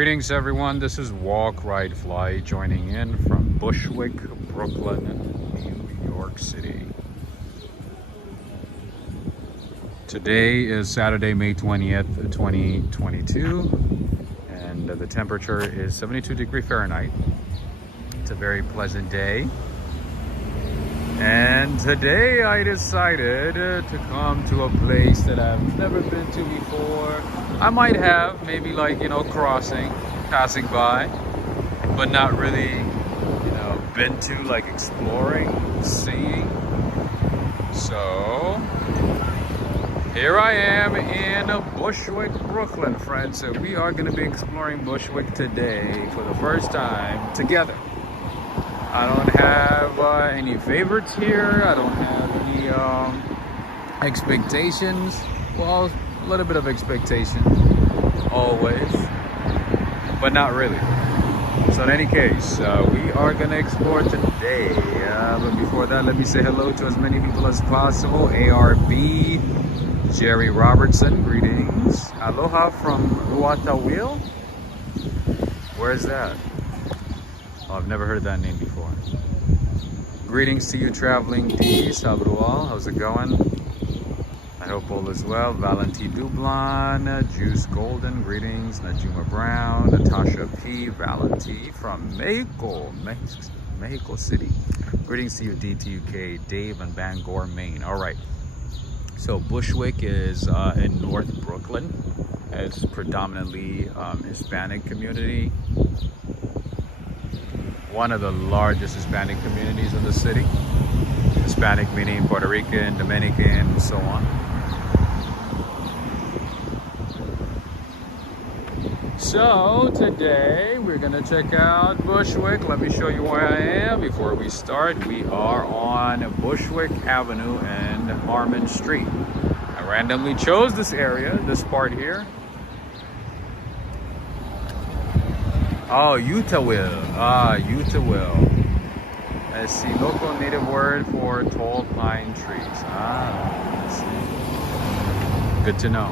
Greetings everyone, this is Walk, Ride, Fly joining in from Bushwick, Brooklyn, New York City. Today is Saturday, May 20th, 2022, and the temperature is 72 degrees Fahrenheit. It's a very pleasant day. And today I decided to come to a place that I've never been to before. I might have, maybe like, passing by, but not really, been to, like exploring, seeing. So here I am in Bushwick, Brooklyn, friends. So we are going to be exploring Bushwick today for the first time together. I don't have any favorites here. I don't have any expectations. Well, a little bit of expectation, always, but not really. So in any case, we are going to explore today. But before that, let me say hello to as many people as possible. ARB, Jerry Robertson, greetings. Aloha from Uatawil. Where's that? Oh, I've never heard that name before. Greetings to you, Traveling D. Sabrual, how's it going? I hope all is well. Valenti Dublan, Juice Golden, greetings. Najuma Brown, Natasha P. Valenti from Mexico City. Greetings to you, DTUK, Dave and Bangor, Maine. All right. So Bushwick is in North Brooklyn. It's predominantly Hispanic community. One of the largest Hispanic communities of the city. Hispanic meaning Puerto Rican, Dominican, and so on. So today we're gonna check out Bushwick. Let me show you where I am before we start. We are on Bushwick Avenue and Harmon Street. I randomly chose this area, this part here. Oh, Utawil. Utawil. Let's see, local native word for tall pine trees. Let's see. Good to know.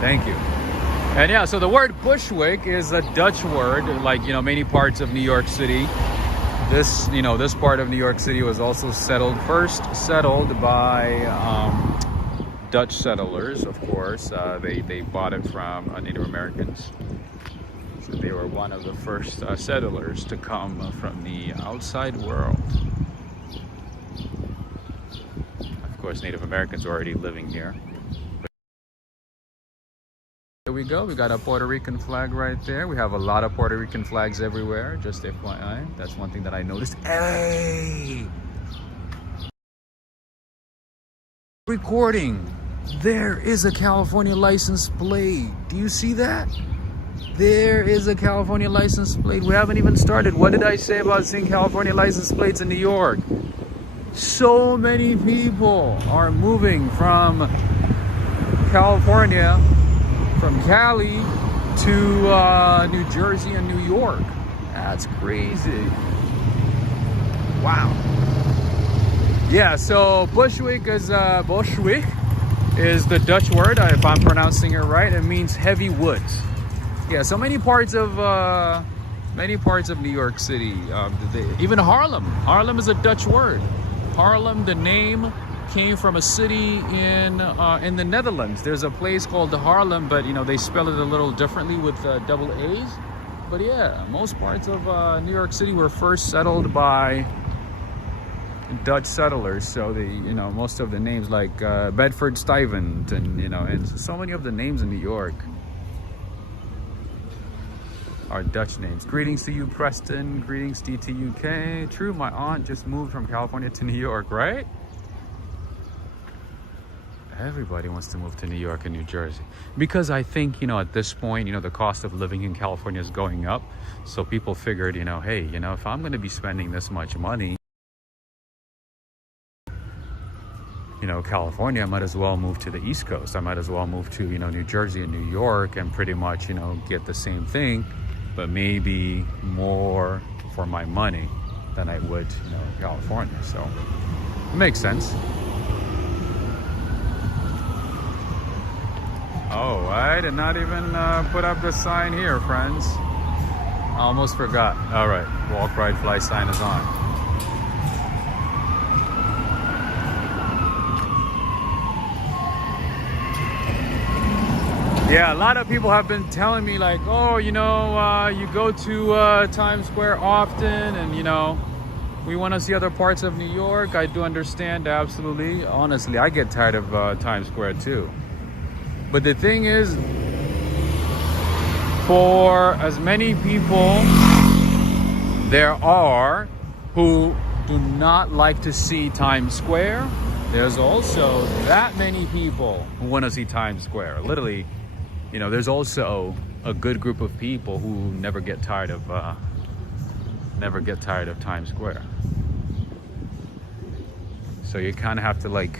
Thank you. And yeah, so the word Bushwick is a Dutch word, like, many parts of New York City. This, this part of New York City was also first settled by Dutch settlers, of course. They bought it from Native Americans. So they were one of the first settlers to come from the outside world. Of course, Native Americans were already living here. Here we go. We got a Puerto Rican flag right there. We have a lot of Puerto Rican flags everywhere, just FYI. That's one thing that I noticed. Hey! Recording. There is a California license plate. Do you see that? There is a California license plate. We haven't even started. What did I say about seeing California license plates in New York? So many people are moving from California, from Cali to New Jersey and New York. That's crazy. Wow. Yeah, so Bushwick is the Dutch word, if I'm pronouncing it right. It means heavy woods. Yeah, so many parts of New York City, even Harlem. Harlem is a Dutch word. Harlem, the name came from a city in the Netherlands. There's a place called Harlem, but they spell it a little differently with double A's. But yeah, most parts of New York City were first settled by Dutch settlers. So most of the names like Bedford-Stuyvesant and so many of the names in New York are Dutch names. Greetings to you, Preston. Greetings, DTUK. True, my aunt just moved from California to New York, right? Everybody wants to move to New York and New Jersey. Because I think, at this point, the cost of living in California is going up. So people figured, hey, if I'm going to be spending this much money, California, I might as well move to the East Coast. I might as well move to, New Jersey and New York and pretty much, get the same thing, but maybe more for my money than I would, California. So it makes sense. Oh, I did not even put up the sign here, friends. I almost forgot. All right, walk, ride, fly sign is on. Yeah, a lot of people have been telling me like, oh, you know, you go to Times Square often, and you know, we want to see other parts of New York. I do understand, absolutely. Honestly, I get tired of Times Square too. But the thing is, for as many people there are who do not like to see Times Square, there's also that many people who want to see Times Square. Literally, you know, there's also a good group of people who never get tired of Times Square. So you kind of have to like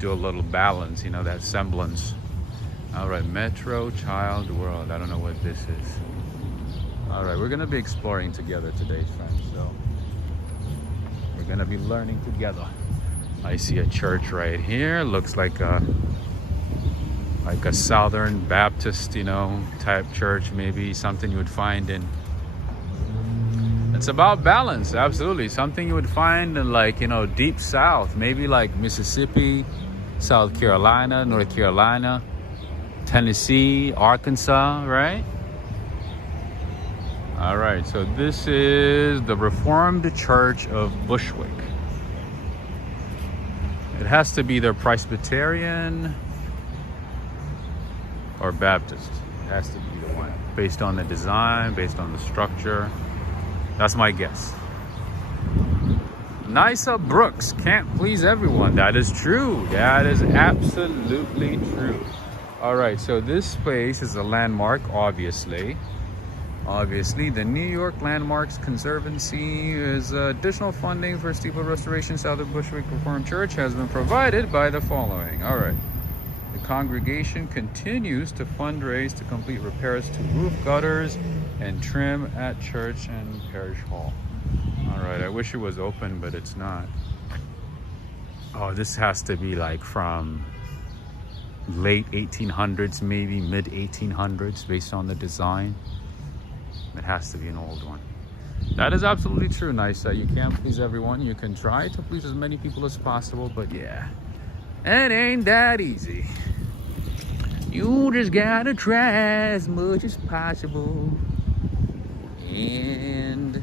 do a little balance, you know, that semblance. All right, Metro Child World. I don't know what this is. All right, we're gonna be exploring together today, friends. So we're gonna be learning together. I see a church right here. Looks like a Southern Baptist, you know, type church. Maybe something you would find in. It's about balance, absolutely. Something you would find in like, you know, deep South, maybe like Mississippi, South Carolina, North Carolina, Tennessee, Arkansas, right? All right, so this is the Reformed Church of Bushwick. It has to be either Presbyterian or Baptist. It has to be the one, based on the design, based on the structure. That's my guess. Nysa Brooks can't please everyone. That is true. That is absolutely true. All right, so this space is a landmark, obviously. Obviously, the New York Landmarks Conservancy is additional funding for steeple restoration south of Bushwick Reformed Church has been provided by the following. All right. The congregation continues to fundraise to complete repairs to roof gutters and trim at church and parish hall. All right, I wish it was open, but it's not. Oh, this has to be like from late 1800s, maybe mid 1800s, based on the design. It has to be an old one. That is absolutely true, Nysa. You can't please everyone. You can try to please as many people as possible, but yeah, it ain't that easy. You just gotta try as much as possible. And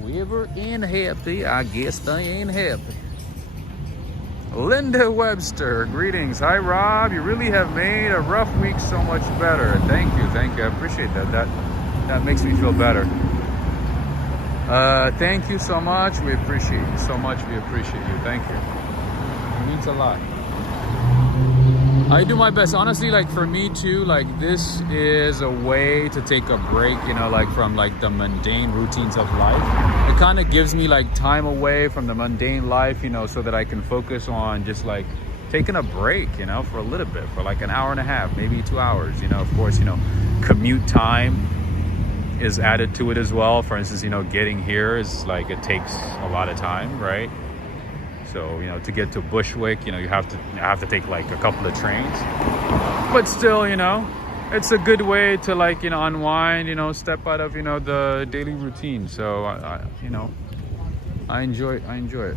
whoever ain't happy, I guess they ain't happy. Linda Webster, greetings. Hi, Rob. You really have made a rough week so much better. Thank you. I appreciate that. That makes me feel better. Thank you so much. We appreciate you so much. We appreciate you. Thank you. It means a lot. I do my best. Honestly, like for me too, like this is a way to take a break, you know, like from like the mundane routines of life. It kind of gives me like time away from the mundane life, you know, so that I can focus on just like taking a break, you know, for a little bit, for like an hour and a half, maybe 2 hours, you know. Of course, you know, commute time is added to it as well. For instance, you know, getting here is like, it takes a lot of time, right? So, you know, to get to Bushwick, you know, you have to take like a couple of trains. But still, you know, it's a good way to like, you know, unwind, you know, step out of, you know, the daily routine. So, you know, I enjoy it. I enjoy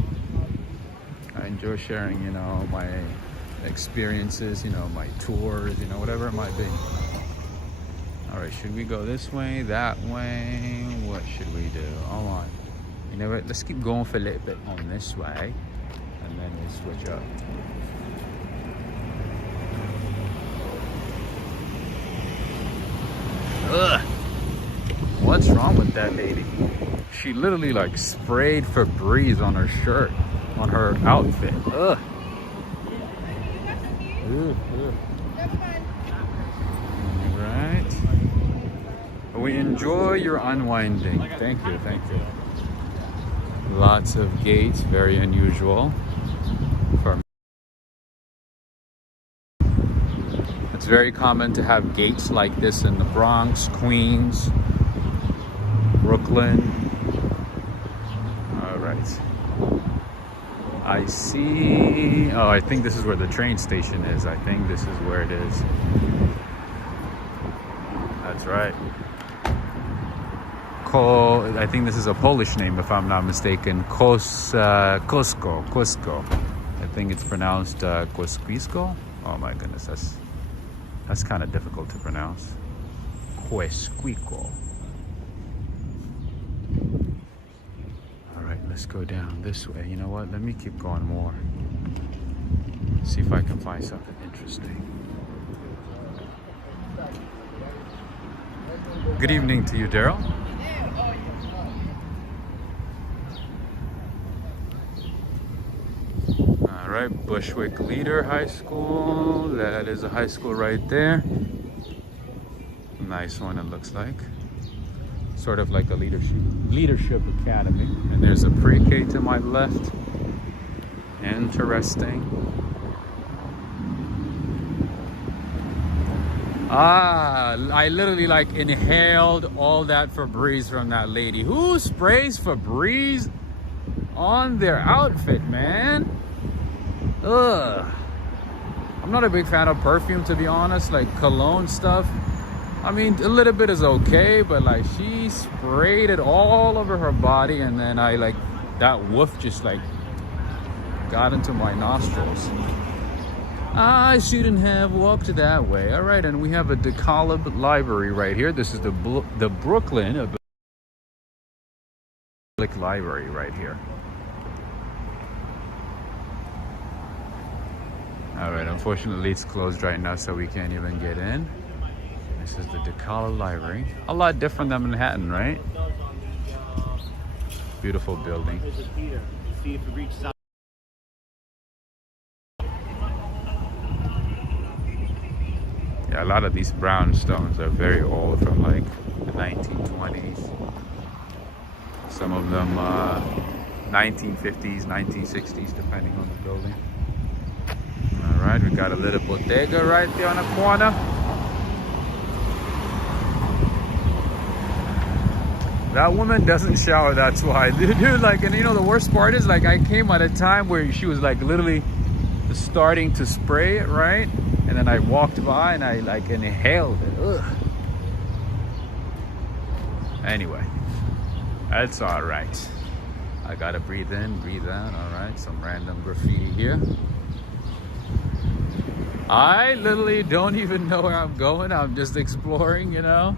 sharing, you know, my experiences, you know, my tours, you know, whatever it might be. All right, should we go this way, that way? What should we do? Hold on. You know what? Let's keep going for a little bit on this way, and then we'll switch up. Ugh. What's wrong with that lady? She literally like sprayed Febreze on her shirt, on her outfit. Ugh. Right. We enjoy your unwinding. Thank you, thank you. Lots of gates, very unusual. It's very common to have gates like this in the Bronx, Queens, Brooklyn. All right. I see. Oh, I think this is where the train station is. I think this is where it is. That's right. I think this is a Polish name, if I'm not mistaken. Cusco. I think it's pronounced Quisquisko. Oh my goodness, that's kind of difficult to pronounce. Quisquico. All right, let's go down this way. You know what? Let me keep going more. See if I can find something interesting. Good evening to you, Daryl. All right, Bushwick Leader High School. That is a high school right there. Nice one, it looks like. Sort of like a leadership academy. And there's a pre-K to my left. Interesting. I literally like inhaled all that Febreze from that lady. Who sprays Febreze on their outfit, man? Ugh. I'm not a big fan of perfume, to be honest, like cologne stuff. I mean, a little bit is okay, but like she sprayed it all over her body, and then that woof just like got into my nostrils. I shouldn't have walked that way. All right, and we have a DeKalb library right here. This is the Brooklyn Public Library right here. All right, unfortunately it's closed right now, so we can't even get in. This is the DeKalb Library. A lot different than Manhattan, right? Beautiful building. Yeah, a lot of these brownstones are very old, from like the 1920s. Some of them 1950s, 1960s, depending on the building. All right, we got a little bodega right there on the corner. That woman doesn't shower, that's why. Dude, like, and you know, the worst part is, like, I came at a time where she was like literally starting to spray it, right? And then I walked by and I like inhaled it. Ugh. Anyway, that's all right. I gotta breathe in, breathe out. All right, some random graffiti here. I literally don't even know where I'm going. I'm just exploring, you know,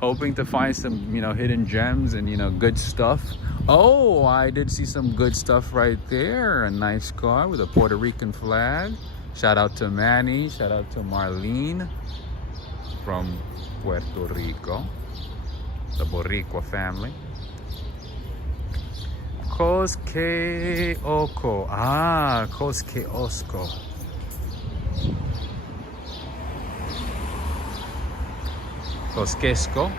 hoping to find some, you know, hidden gems and, you know, good stuff. Oh, I did see some good stuff right there. A nice car with a Puerto Rican flag. Shout out to Manny. Shout out to Marlene from Puerto Rico. The Boricua family. Cosqueoco. Ah, Cosqueosco. Cosquesco,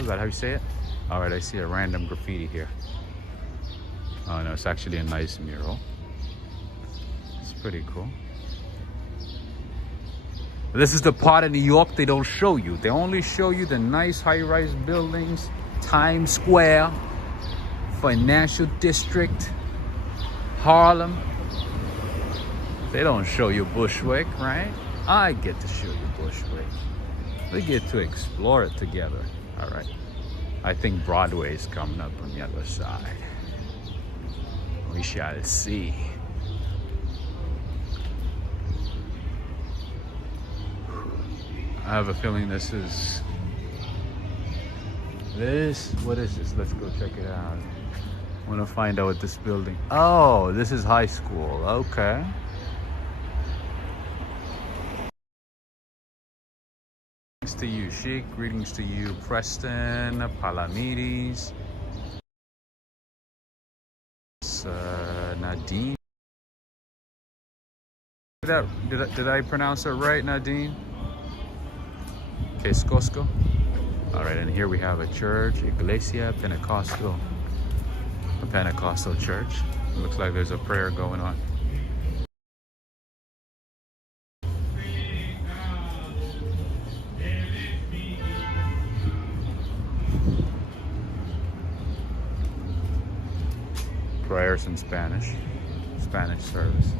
is that how you say it? All right, I see a random graffiti here. Oh no, it's actually a nice mural. It's pretty cool. This is the part of New York they don't show you. They only show you the nice high-rise buildings, Times Square, Financial District, Harlem. They don't show you Bushwick, right? I get to show you Bushwick. We get to explore it together. All right. I think Broadway is coming up on the other side. We shall see. I have a feeling this, what is this? Let's go check it out. I want to find out what this building. Oh, this is high school. Okay. To you, Sheik. Greetings to you, Preston, Palamides, Nadine. Did I pronounce it right, Nadine? Quescosco. All right, and here we have a church, Iglesia Pentecostal, a Pentecostal church. It looks like there's a prayer going on. prayers in Spanish service.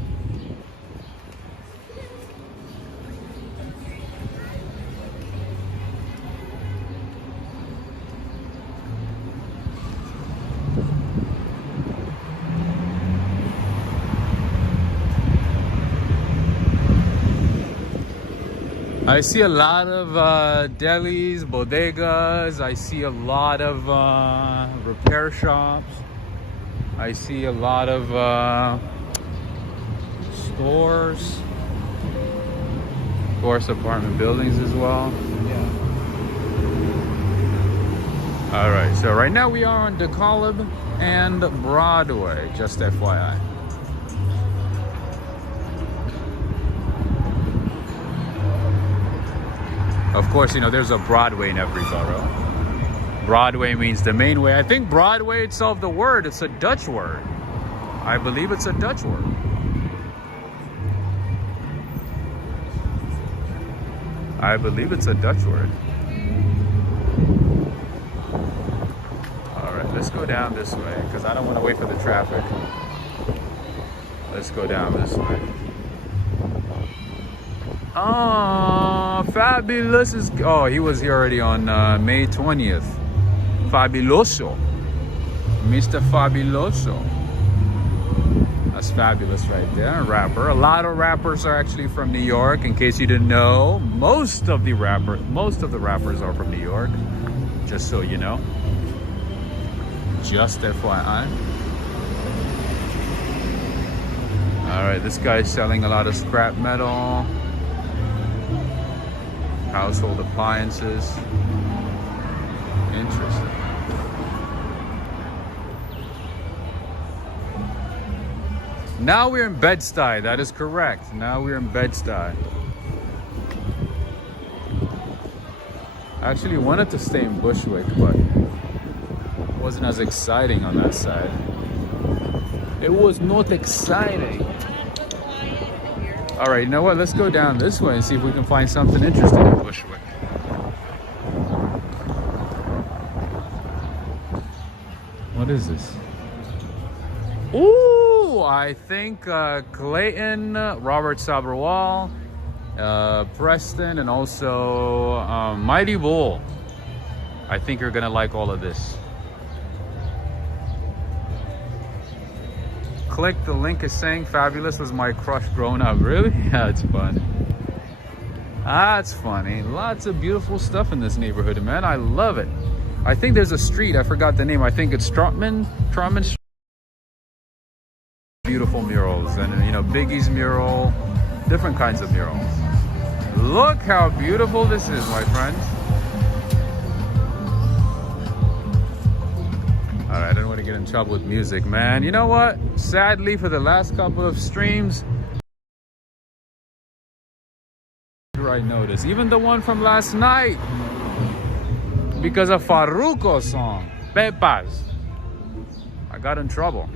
I see a lot of delis, bodegas. I see a lot of repair shops. I see a lot of stores. Of course, apartment buildings as well. Yeah. All right, so right now we are on DeKalb and Broadway, just FYI. Of course, you know, there's a Broadway in every borough. Broadway means the main way. I think Broadway itself, the word, it's a Dutch word. I believe it's a Dutch word. I believe it's a Dutch word. All right, let's go down this way because I don't want to wait for the traffic. Let's go down this way. Oh, Fabulous is... Oh, he was here already on May 20th. Fabuloso. Mr. Fabuloso. That's Fabulous right there, a rapper. A lot of rappers are actually from New York. In case you didn't know, most of the rappers are from New York. Just so you know. Just FYI. All right, this guy's selling a lot of scrap metal. Household appliances. Interesting. Now we're in Bed-Stuy. That is correct. Now we're in Bed-Stuy. I actually wanted to stay in Bushwick, but it wasn't as exciting on that side. It was not exciting. All right, you know what? Let's go down this way and see if we can find something interesting in Bushwick. What is this? Ooh, I think Clayton, Robert Sabrawal, Preston, and also Mighty Bull. I think you're gonna like all of this. Click the link is saying Fabulous was my crush growing up. Really? Yeah, it's fun. That's funny. Lots of beautiful stuff in this neighborhood, man. I love it. I think there's a street. I forgot the name. I think it's Trotman Street. Beautiful murals. And, you know, Biggie's mural. Different kinds of murals. Look how beautiful this is, my friends. All right, I don't want to get in trouble with music, man. You know what? Sadly, for the last couple of streams, I noticed. Even the one from last night, because of Farruko's song, Pepas, I got in trouble.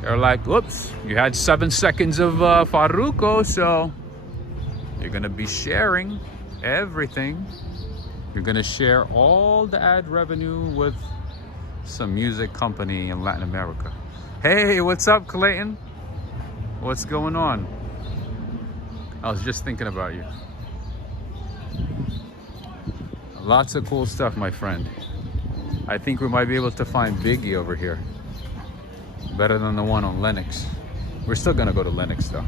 They're like, whoops, you had 7 seconds of Farruko, so you're going to be sharing everything. You're going to share all the ad revenue with some music company in Latin America. Hey, what's up, Clayton? What's going on? I was just thinking about you. Lots of cool stuff, my friend. I think we might be able to find Biggie over here. Better than the one on Lenox. We're still gonna go to Lenox though.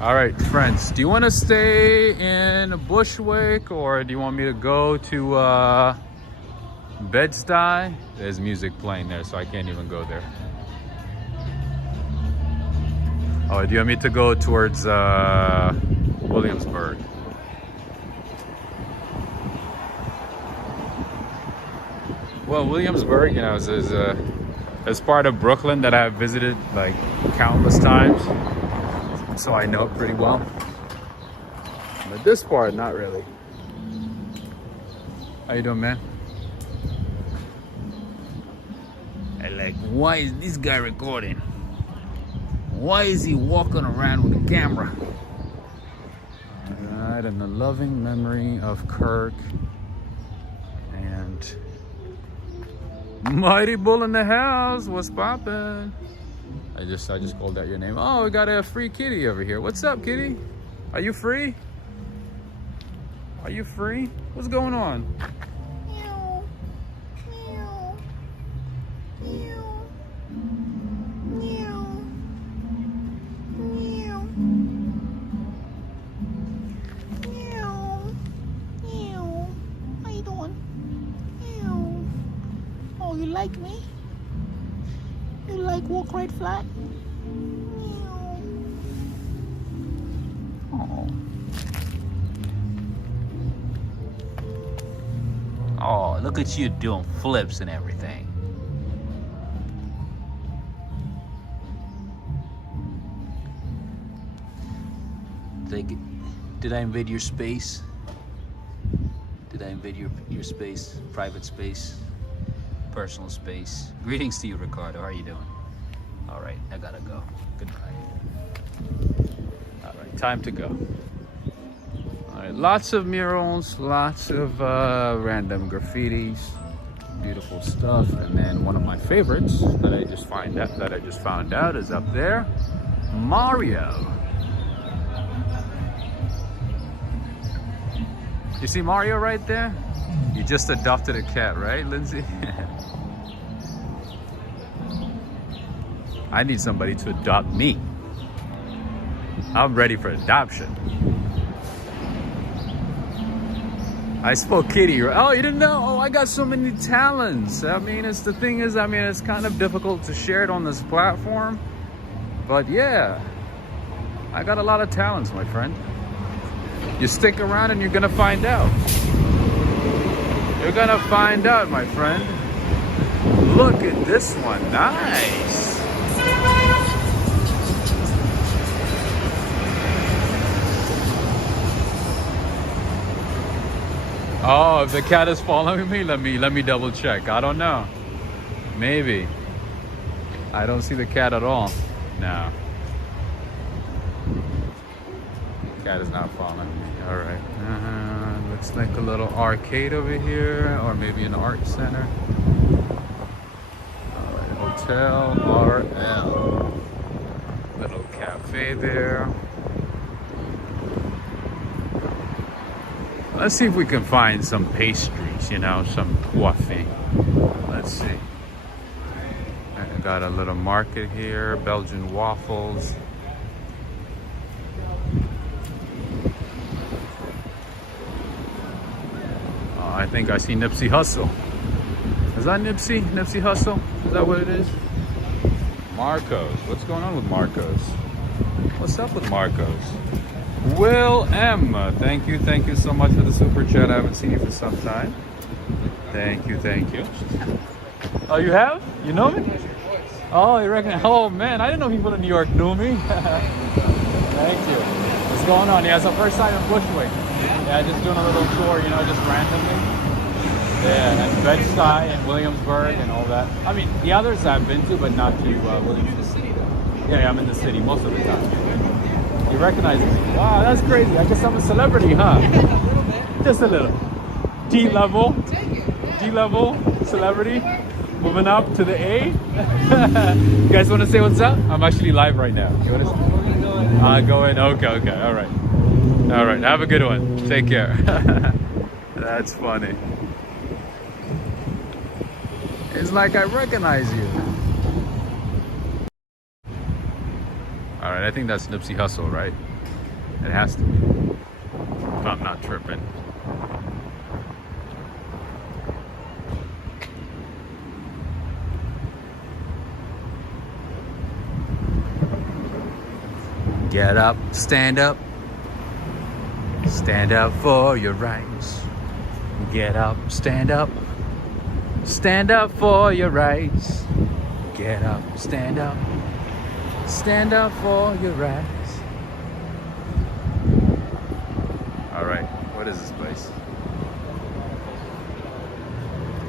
All right, friends, do you want to stay in Bushwick or do you want me to go to Bed-Stuy? There's music playing there, so I can't even go there. Oh, do you want me to go towards Williamsburg? Well, Williamsburg, you know, is part of Brooklyn that I've visited like countless times. So I know it pretty well. But this part, not really. How you doing, man? I like, why is this guy recording? Why is he walking around with a camera? Alright, in the loving memory of Kirk and Mighty Bull in the house. What's poppin'? I just called out your name. Oh, we got a free kitty over here. What's up, kitty? Are you free? Are you free? What's going on? Meow. Meow. Meow. Meow. Meow. Meow. Meow. How you doing? Meow. Oh, you like me? You like walk right flat? Meow. Oh. Oh, look at you doing flips and everything. Did I invade your space? Did I invade your space, private space, personal space? Greetings to you, Ricardo. How are you doing? All right, I gotta go. Goodbye. All right, time to go. All right, lots of murals, lots of random graffitis, beautiful stuff, and then one of my favorites that I just found out is up there, Mario. You see Mario right there? You just adopted a cat, right, Lindsay? I need somebody to adopt me. I'm ready for adoption. I spoke kitty. Oh, you didn't know? Oh, I got so many talents. I mean, it's kind of difficult to share it on this platform. But yeah, I got a lot of talents, my friend. You stick around and you're gonna find out. You're gonna find out, my friend. Look at this one. Nice. Oh, if the cat is following me, let me double check. I don't know. Maybe. I don't see the cat at all. No. Cat is not following me. All right. Looks like a little arcade over here, or maybe an art center. All right, Hotel RL. Little cafe there. Let's see if we can find some pastries, you know, some coffee. Let's see. I got a little market here, Belgian waffles. I think I see Nipsey Hussle. Is that Nipsey? Nipsey Hussle? Is that what it is? Marcos. What's going on with Marcos? What's up with Marcos? Will M. Thank you so much for the super chat. I haven't seen you for some time. Thank you. Oh, you have? You know me? Oh, you reckon? Oh man, I didn't know people in New York knew me. Thank you. What's going on? Yeah, it's the first time in Bushwick. Yeah, just doing a little tour, you know, just randomly. Yeah, and Bed-Stuy and Williamsburg and all that. I mean, the others I've been to, but not to Williamsburg. Yeah, I'm in the city most of the time. You recognize me? Wow, that's crazy. I guess I'm a celebrity, huh? A little bit. Just a little. D-level. D-level celebrity. Moving up to the A. You guys want to say what's up? I'm actually live right now. You want to? Go in. Okay. All right. All right. Have a good one. Take care. That's funny. It's like I recognize you. All right. I think that's Nipsey Hussle, right? It has to be. If I'm not tripping. Get up, stand up for your rights. Get up, stand up for your rights. Get up, stand up for your rights. All right, what is this place?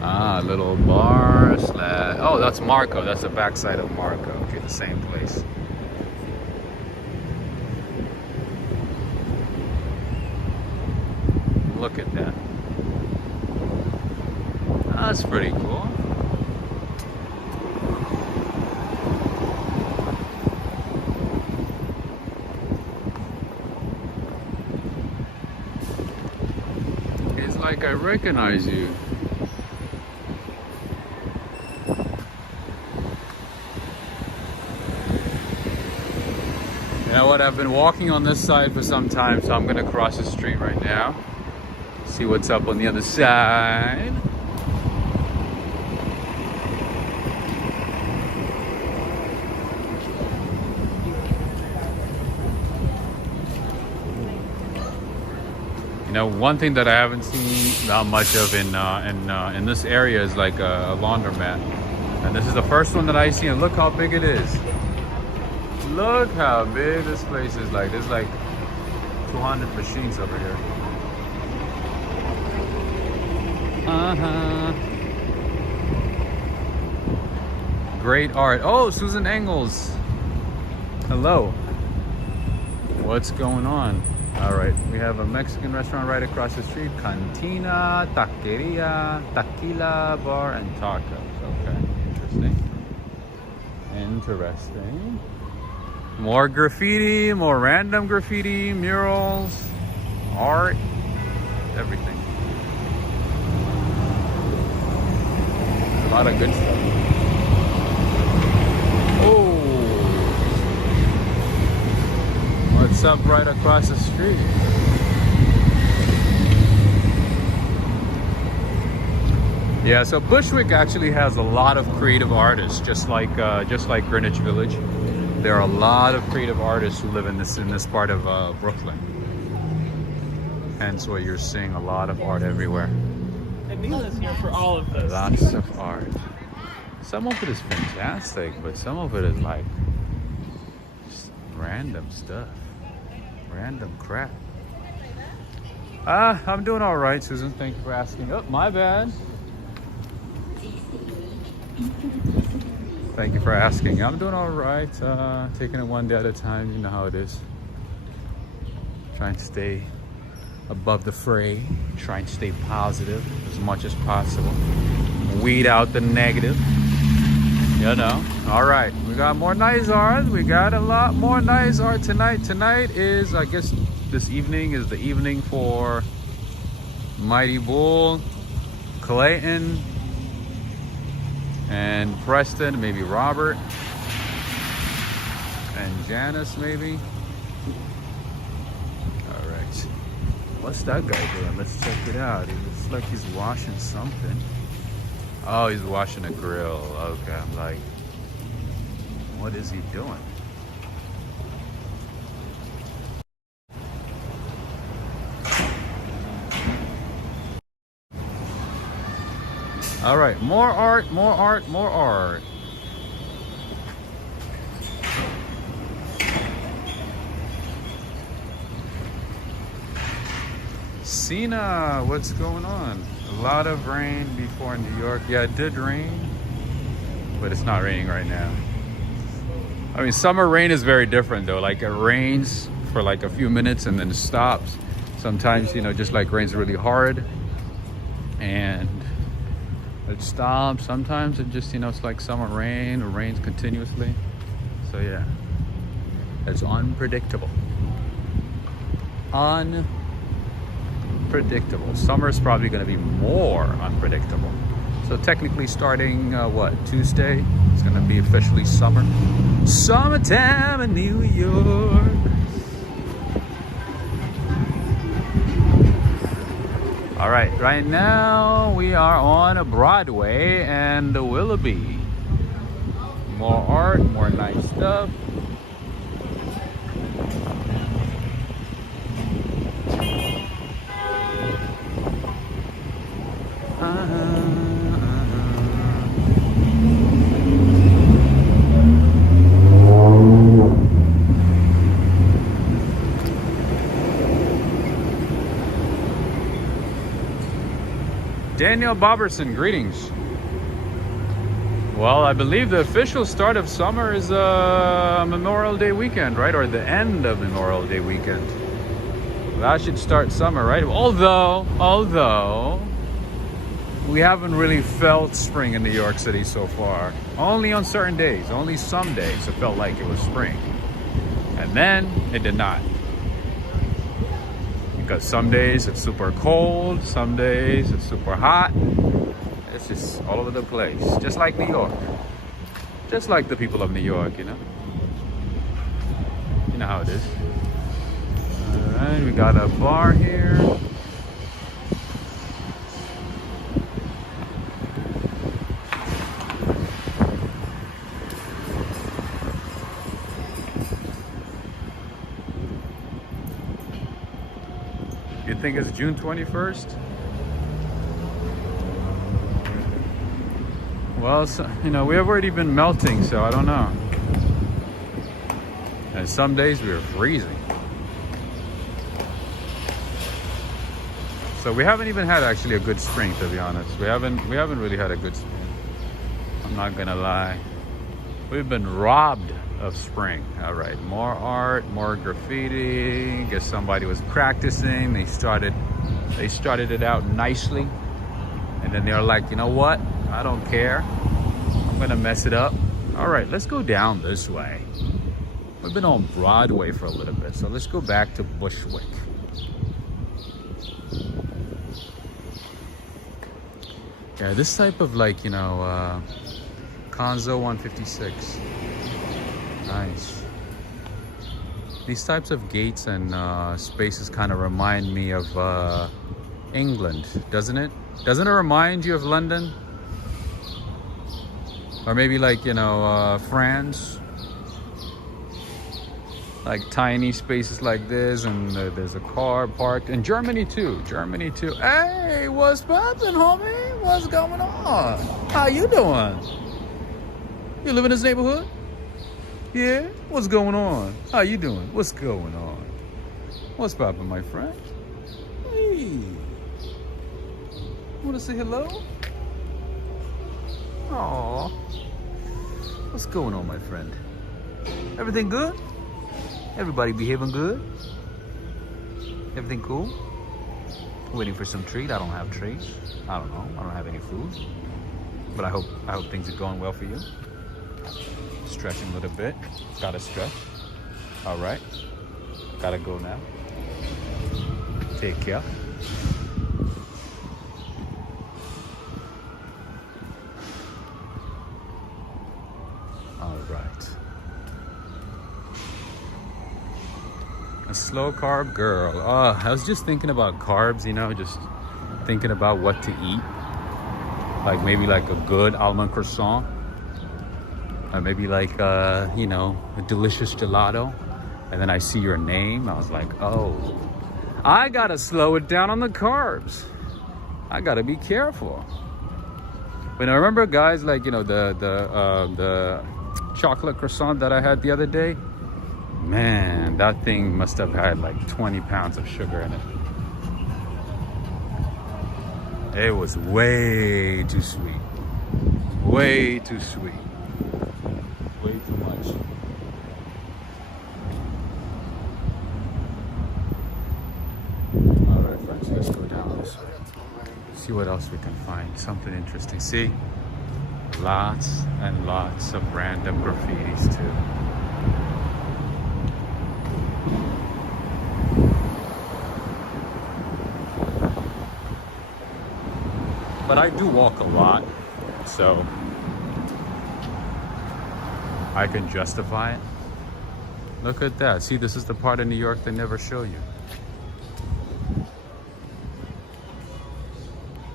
Ah, little bar slash. Oh, that's Marco. That's the backside of Marco. Okay, the same place. look at that. That's pretty cool. It's like I recognize you. You know what, I've been walking on this side for some time, so I'm gonna cross the street right now. See what's up on the other side. You know, one thing that I haven't seen that much of in this area is like a laundromat. And this is the first one that I see, and look how big it is. Look how big this place is. Like, there's like 200 machines over here. Great art. Oh, Susan Engels. Hello. What's going on? All right, we have a Mexican restaurant right across the street. Cantina, Taqueria, Tequila Bar, and Tacos. Okay, interesting. More graffiti, more random graffiti, murals, art, everything. A lot of good stuff. Oh, what's up right across the street? Yeah, so Bushwick actually has a lot of creative artists, just like Greenwich Village. There are a lot of creative artists who live in this part of Brooklyn. Hence why you're seeing a lot of art everywhere. And Mila's here for all of this. Lots of art. Some of it is fantastic, but some of it is like just random stuff. Random crap. I'm doing all right, Susan. Thank you for asking. Oh, my bad. Thank you for asking. I'm doing all right. Taking it one day at a time. You know how it is. Trying to stay above the fray. Trying to stay positive as much as possible. Weed out the negative. You know. All right. We got more nice art. We got a lot more nice art tonight. Tonight is, I guess, this evening is the evening for Mighty Bull, Clayton, and Preston, maybe Robert, and Janice, maybe. All right. What's that guy doing? Let's check it out. It looks like he's washing something. Oh, he's washing a grill. Okay, I'm like, what is he doing? All right, more art, more art, more art. Cena, what's going on? A lot of rain before in New York. Yeah, it did rain, but it's not raining right now. I mean, summer rain is very different though. Like, it rains for like a few minutes and then it stops. Sometimes, you know, just like rains really hard and it stops. Sometimes it just, you know, it's like summer rain or rains continuously. So yeah, it's unpredictable. Unpredictable. Summer is probably going to be more unpredictable. So technically starting what, Tuesday, it's going to be officially summer. Summertime in New York. All right, right now we are on Broadway and Willoughby. More art, more nice stuff. Daniel Boberson, greetings. Well, I believe the official start of summer is Memorial Day weekend, right? Or the end of Memorial Day weekend. that should start summer, right? Although we haven't really felt spring in New York City so far. Only on certain days, only some days it felt like it was spring. And then it did not. Because some days it's super cold, some days it's super hot. It's just all over the place, just like New York. Just like the people of New York, you know? You know how it is. All right, we got a bar here. You think it's June 21st? Well, so, you know, we have already been melting, so I don't know. And some days we were freezing. So we haven't even had actually a good spring, to be honest. We haven't really had a good spring. I'm not gonna lie. We've been robbed of spring. All right, more art, more graffiti. Guess somebody was practicing. They started it out nicely, and then they're like, you know what? I don't care. I'm gonna mess it up. All right, let's go down this way. We've been on Broadway for a little bit, so let's go back to Bushwick. Yeah, this type of, like, you know, Conzo 156. Nice. These types of gates and spaces kind of remind me of England, doesn't it? Doesn't it remind you of London? Or maybe, like, you know, France? Like tiny spaces like this, and there's a car parked. And Germany too. Hey, what's poppin', homie? What's going on? How you doing? You live in this neighborhood? Yeah? What's going on? How you doing? What's going on? What's poppin', my friend? Hey. Wanna say hello? Aw. What's going on, my friend? Everything good? Everybody behaving good? Everything cool? Waiting for some treat. I don't have treats. I don't know. I don't have any food. But I hope things are going well for you. Stretching a little bit. Gotta stretch. All right. Gotta go now. Take care. All right. A slow carb girl. I was just thinking about carbs, you know, just thinking about what to eat. Like maybe like a good almond croissant. Or maybe like, you know, a delicious gelato. And then I see your name. I was like, oh, I gotta slow it down on the carbs. I gotta be careful. But I remember, guys, like, you know, the chocolate croissant that I had the other day. Man, that thing must have had like 20 pounds of sugar in it. It was way too sweet. Way too sweet. Way too much. All right, friends, let's go down this way. See what else we can find. Something interesting. See? Lots and lots of random graffitis too. But I do walk a lot, so I can justify it. Look at that. See, this is the part of New York they never show you.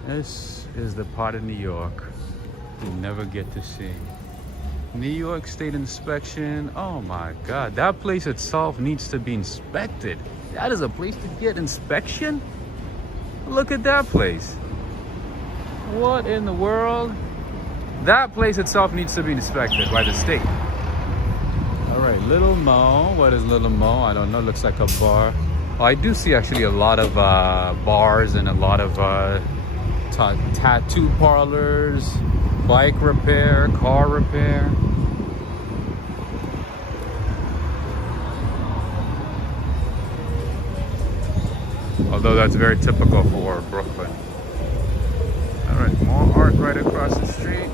This is the part of New York you never get to see. New York State inspection. Oh my God, that place itself needs to be inspected. That is a place to get inspection? Look at that place. What in the world? That place itself needs to be inspected by the state. All right, Little Mo. What is Little Mo? I don't know. Looks like a bar. Oh, I do see actually a lot of bars and a lot of tattoo parlors, bike repair, car repair. Although that's very typical for Brooklyn. All right, more art right across the street.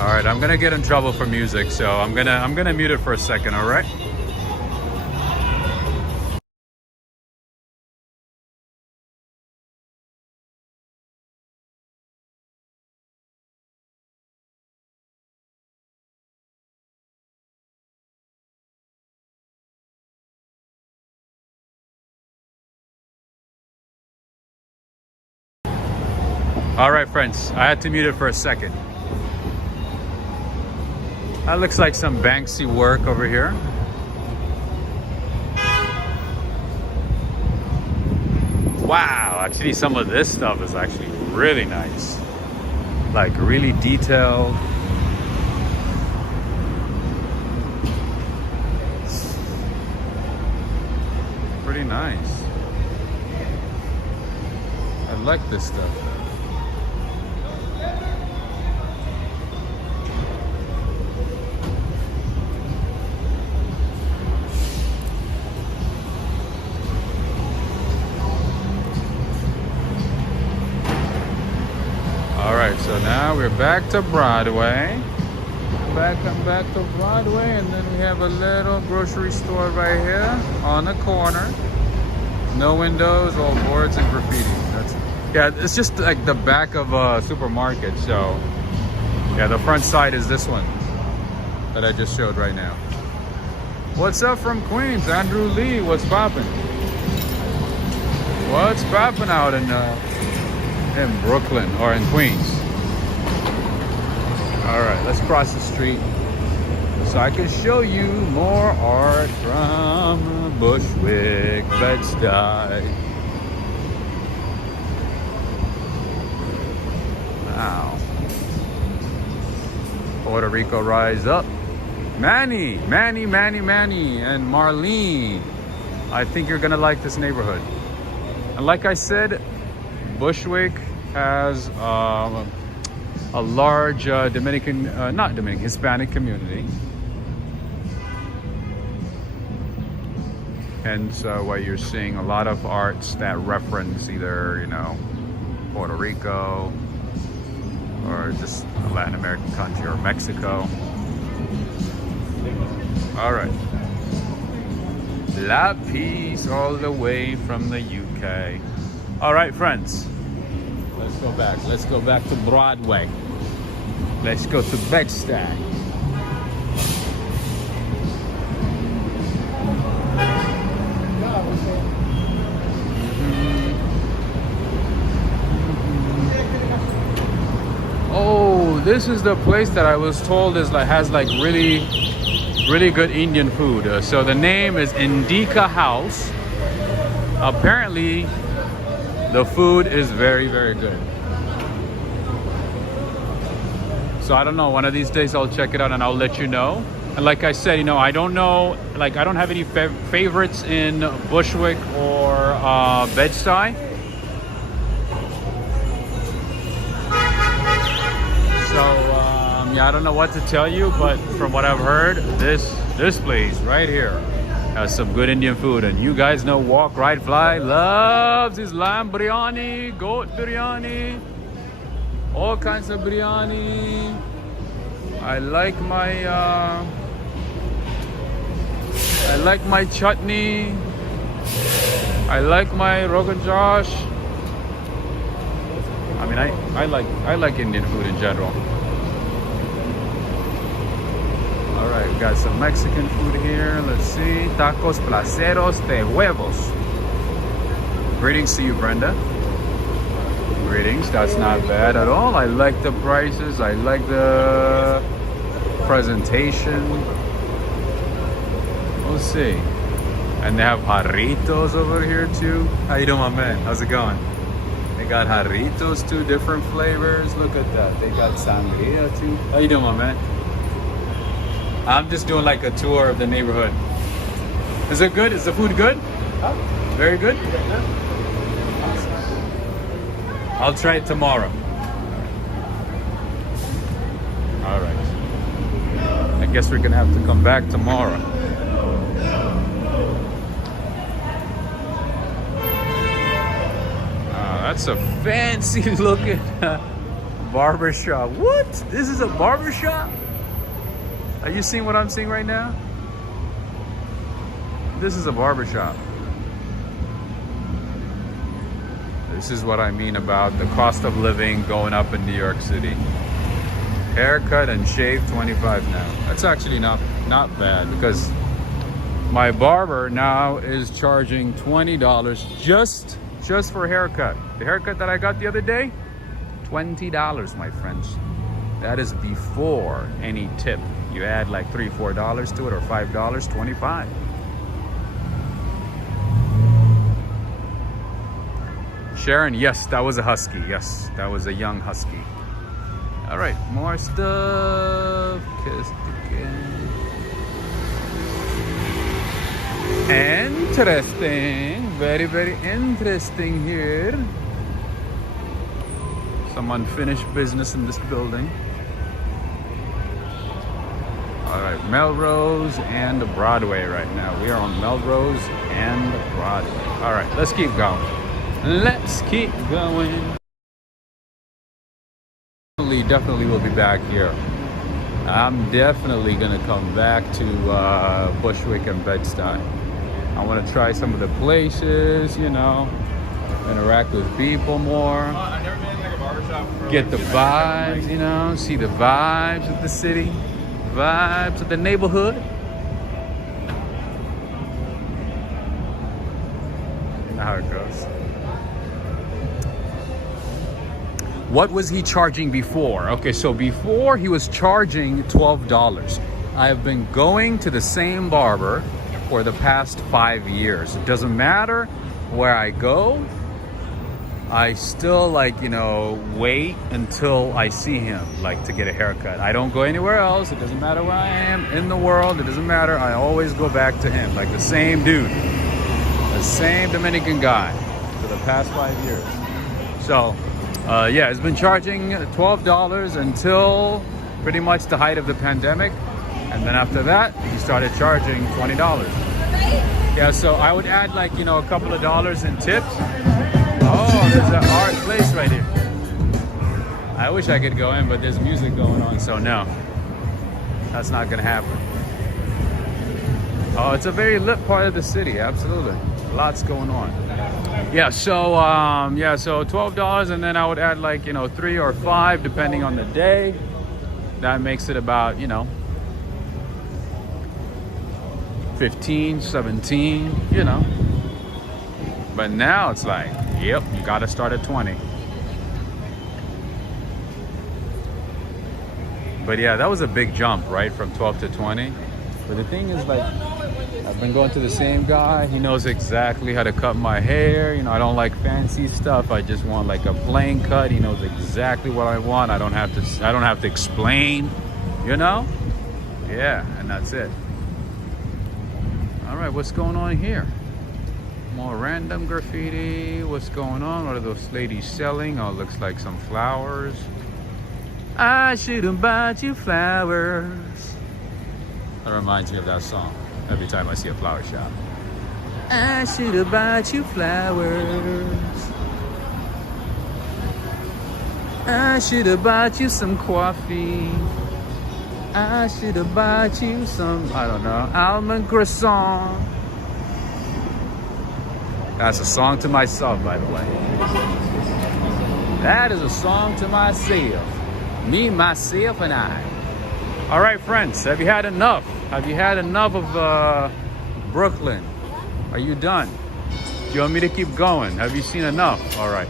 All right, I'm gonna get in trouble for music, so I'm gonna mute it for a second. All right. All right, friends, I had to mute it for a second. That looks like some Banksy work over here. Wow, actually some of this stuff is actually really nice. Like really detailed. Pretty nice. I like this stuff. So now we're back to Broadway. I'm back to Broadway, and then we have a little grocery store right here on the corner. No windows, all boards and graffiti. Yeah, it's just like the back of a supermarket. So yeah, the front side is this one that I just showed right now. What's up from Queens? Andrew Lee, what's poppin'? What's poppin' out in Brooklyn or in Queens? All right, let's cross the street so I can show you more art from Bushwick, Bed-Stuy. Wow. Puerto Rico rise up. Manny, and Marlene. I think you're gonna like this neighborhood. And like I said, Bushwick has a large Hispanic community. And so where you're seeing a lot of arts that reference either, Puerto Rico or just a Latin American country or Mexico. All right. La Peace all the way from the UK. All right, friends. Let's go back to Broadway. Let's go to Bed-Stuy. Oh, this is the place that I was told has really good Indian food. So the name is Indica House. Apparently, the food is very, very good. So I don't know, one of these days I'll check it out and I'll let you know. And like I said, I don't know, I don't have any favorites in Bushwick or Bed-Stuy. So yeah, I don't know what to tell you, but from what I've heard, this place right here has some good Indian food. And you guys know Walk, Ride, Fly loves his lamb biryani, goat biryani, all kinds of biryani. I like my chutney. I like my Rogan Josh. I mean, I like Indian food in general. All right, we got some Mexican food here. Let's see, tacos placeros de huevos. Greetings to you, Brenda. Greetings. That's not bad at all. I like the prices. I like the presentation. We'll see. And they have jarritos over here too. How you doing, my man? How's it going? They got jarritos too, different flavors. Look at that. They got sangria too. How you doing, my man? I'm just doing like a tour of the neighborhood. Is it good? Is the food good? Very good? I'll try it tomorrow. All right. I guess we're gonna have to come back tomorrow. That's a fancy looking barber shop. What? This is a barber shop? Are you seeing what I'm seeing right now? This is a barber shop. This is what I mean about the cost of living going up in New York City. Haircut and shave, $25 now. That's actually not bad, because my barber now is charging $20 just for a haircut. The haircut that I got the other day, $20, my friends. That is before any tip. You add like $3, $4 to it, or $5, $25. Sharon, yes, that was a husky. Yes, that was a young husky. All right, more stuff. Interesting. Very, very interesting here. Some unfinished business in this building. All right, Melrose and Broadway right now. We are on Melrose and Broadway. All right, let's keep going. Let's keep going. Definitely will be back here. I'm definitely gonna come back to Bushwick and Bed-Stuy. I want to try some of the places, you know, interact with people more, I've never been in like a barbershop for get the vibes, you know, see the vibes of the city, vibes of the neighborhood. You know how it goes. What was he charging before? Okay, so before he was charging $12. I have been going to the same barber for the past 5 years. It doesn't matter where I go. I still, like, you know, wait until I see him, like, to get a haircut. I don't go anywhere else. It doesn't matter where I am in the world. It doesn't matter. I always go back to him, like the same dude, the same Dominican guy for the past 5 years. So, yeah, it's been charging $12 until pretty much the height of the pandemic. And then after that, he started charging $20. Yeah, so I would add, like, you know, a couple of dollars in tips. Oh, there's an art place right here. I wish I could go in, but there's music going on, so no. That's not gonna happen. Oh, it's a very lit part of the city, absolutely. Lots going on. Yeah, so so $12, and then I would add, like, you know, 3 or 5 depending on the day. That makes it about, you know, 15, 17, you know. But now it's like, yep, you gotta start at 20. But yeah, that was a big jump, right, from 12 to 20. But the thing is, like, I've been going to the same guy. He knows exactly how to cut my hair. You know, I don't like fancy stuff. I just want like a plain cut. He knows exactly what I want. I don't have to explain, you know? Yeah, and that's it. All right, what's going on here? More random graffiti. What's going on? What are those ladies selling? Oh, it looks like some flowers. I should have bought you flowers. That reminds me of that song. Every time I see a flower shop. I should have bought you flowers. I should have bought you some coffee. I should have bought you some, I don't know, almond croissant. That's a song to myself, by the way. That is a song to myself. Me, myself, and I. All right, friends, have you had enough? Have you had enough of Brooklyn? Are you done? Do you want me to keep going? Have you seen enough? All right.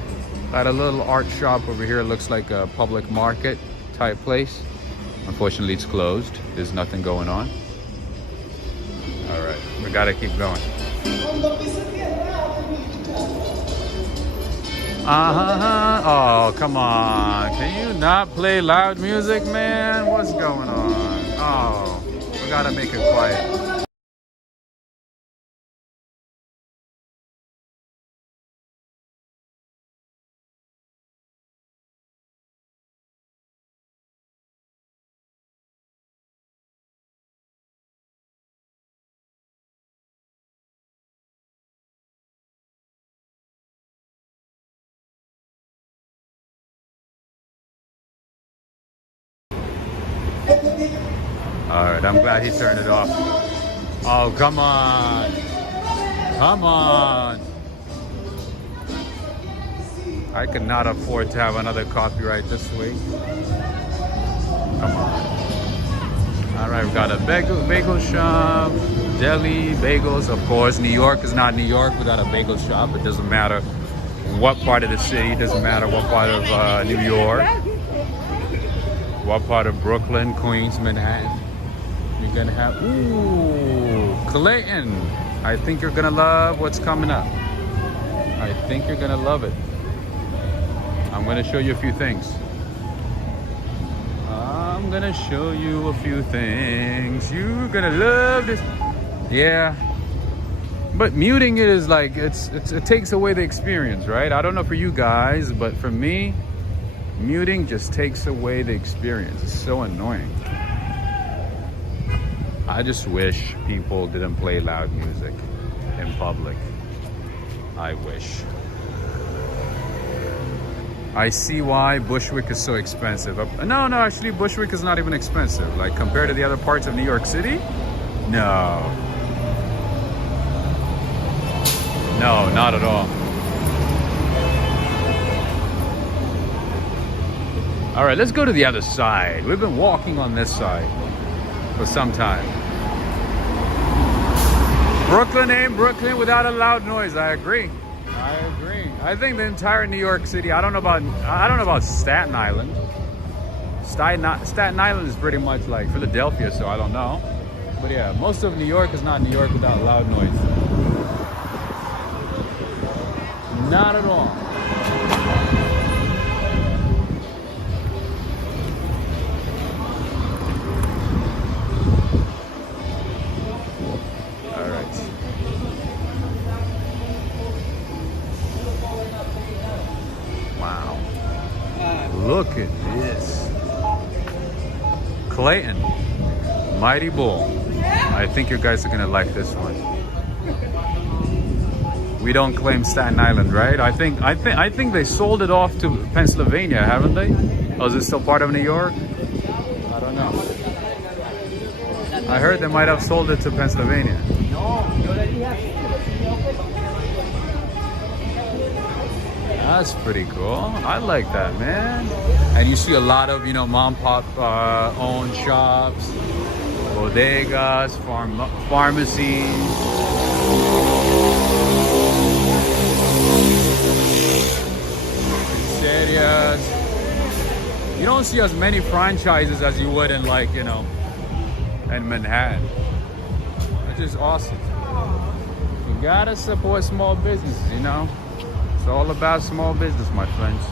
Got a little art shop over here. It looks like a public market type place. Unfortunately, it's closed. There's nothing going on. All right. We got to keep going. Oh, come on. Can you not play loud music, man? What's going on? Oh, we got to make it quiet. All right, I'm glad he turned it off. Oh, come on. Come on. I could not afford to have another copyright this week. Come on. All right, we've got a bagel shop, deli, bagels. Of course, New York is not New York without a bagel shop. It doesn't matter what part of the city. It doesn't matter what part of New York. What part of Brooklyn, Queens, Manhattan. You're gonna have, ooh, Clayton. I think you're gonna love what's coming up. I think you're gonna love it. I'm gonna show you a few things. I'm gonna show you a few things. You're gonna love this. Yeah. But muting it is like, it takes away the experience, right? I don't know for you guys, but for me, muting just takes away the experience. It's so annoying. I just wish people didn't play loud music in public. I wish. I see why Bushwick is so expensive. No, actually Bushwick is not even expensive. Like compared to the other parts of New York City? No. No, not at all. All right, let's go to the other side. We've been walking on this side for some time. Brooklyn ain't Brooklyn without a loud noise. I agree. I think the entire New York City. I don't know about Staten Island. Staten Island is pretty much like Philadelphia, so I don't know. But yeah, most of New York is not New York without loud noise. Not at all. Look at this. Clayton, Mighty Bull. I think you guys are gonna like this one. We don't claim Staten Island, right? I think they sold it off to Pennsylvania, haven't they? Oh, is it still part of New York? I don't know. I heard they might have sold it to Pennsylvania. That's pretty cool. I like that, man. And you see a lot of, mom pop owned shops, bodegas, pharmacies. Pizzerias. You don't see as many franchises as you would in in Manhattan. Which is awesome. You gotta support small businesses, It's all about small business, my friends.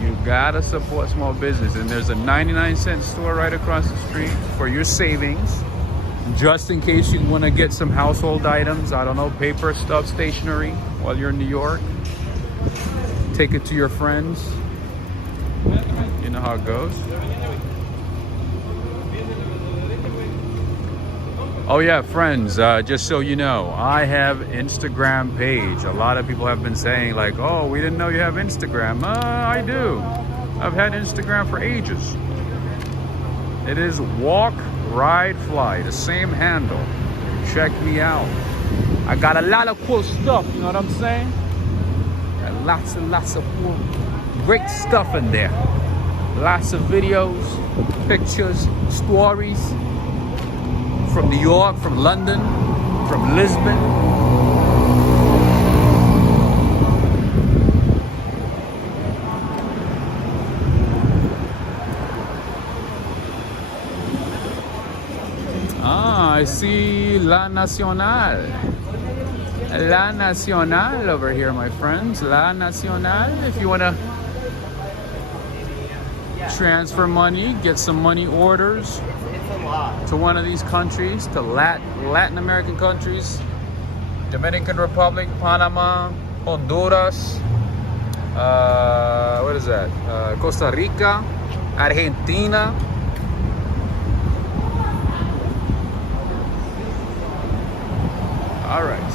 You gotta support small business. And there's a 99-cent store right across the street for your savings. Just in case you wanna get some household items, I don't know, paper stuff, stationery, while you're in New York. Take it to your friends. You know how it goes. Oh yeah, friends, just so you know, I have Instagram page. A lot of people have been saying like, oh, we didn't know you have Instagram. I do. I've had Instagram for ages. It is Walk, Ride, Fly, the same handle. Check me out. I got a lot of cool stuff, you know what I'm saying? And lots and lots of cool, great stuff in there. Lots of videos, pictures, stories. From New York, from London, from Lisbon. I see La Nacional. La Nacional over here, my friends. La Nacional. If you want to transfer money, get some money orders to one of these countries, to Latin American countries, Dominican Republic, Panama, Honduras, what is that? Costa Rica, Argentina. All right.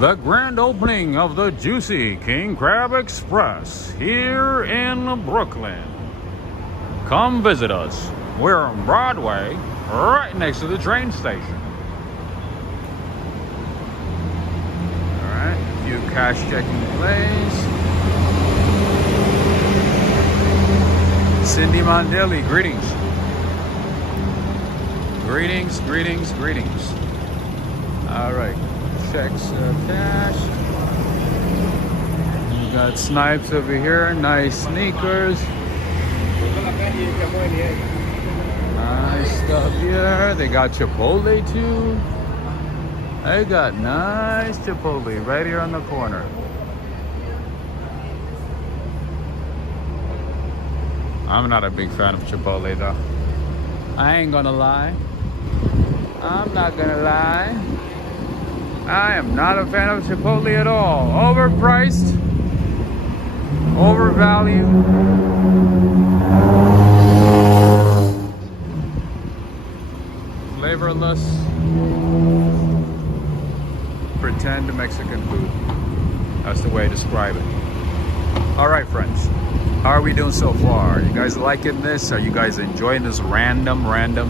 The grand opening of the Juicy King Crab Express here in Brooklyn. Come visit us. We're on Broadway, right next to the train station. Alright, a few cash checking plays. Cindy Mondelli, greetings. Greetings, greetings, greetings. Alright, checks cash. We got Snipes over here, nice sneakers. Nice stuff here. They got Chipotle too. They got nice Chipotle right here on the corner. I'm not a big fan of Chipotle though. I ain't gonna lie. I'm not gonna lie. I am not a fan of Chipotle at all. Overpriced, overvalued. Flavorless, pretend Mexican food. That's the way to describe it. All right, friends, how are we doing so far? Are you guys liking this? Are you guys enjoying this random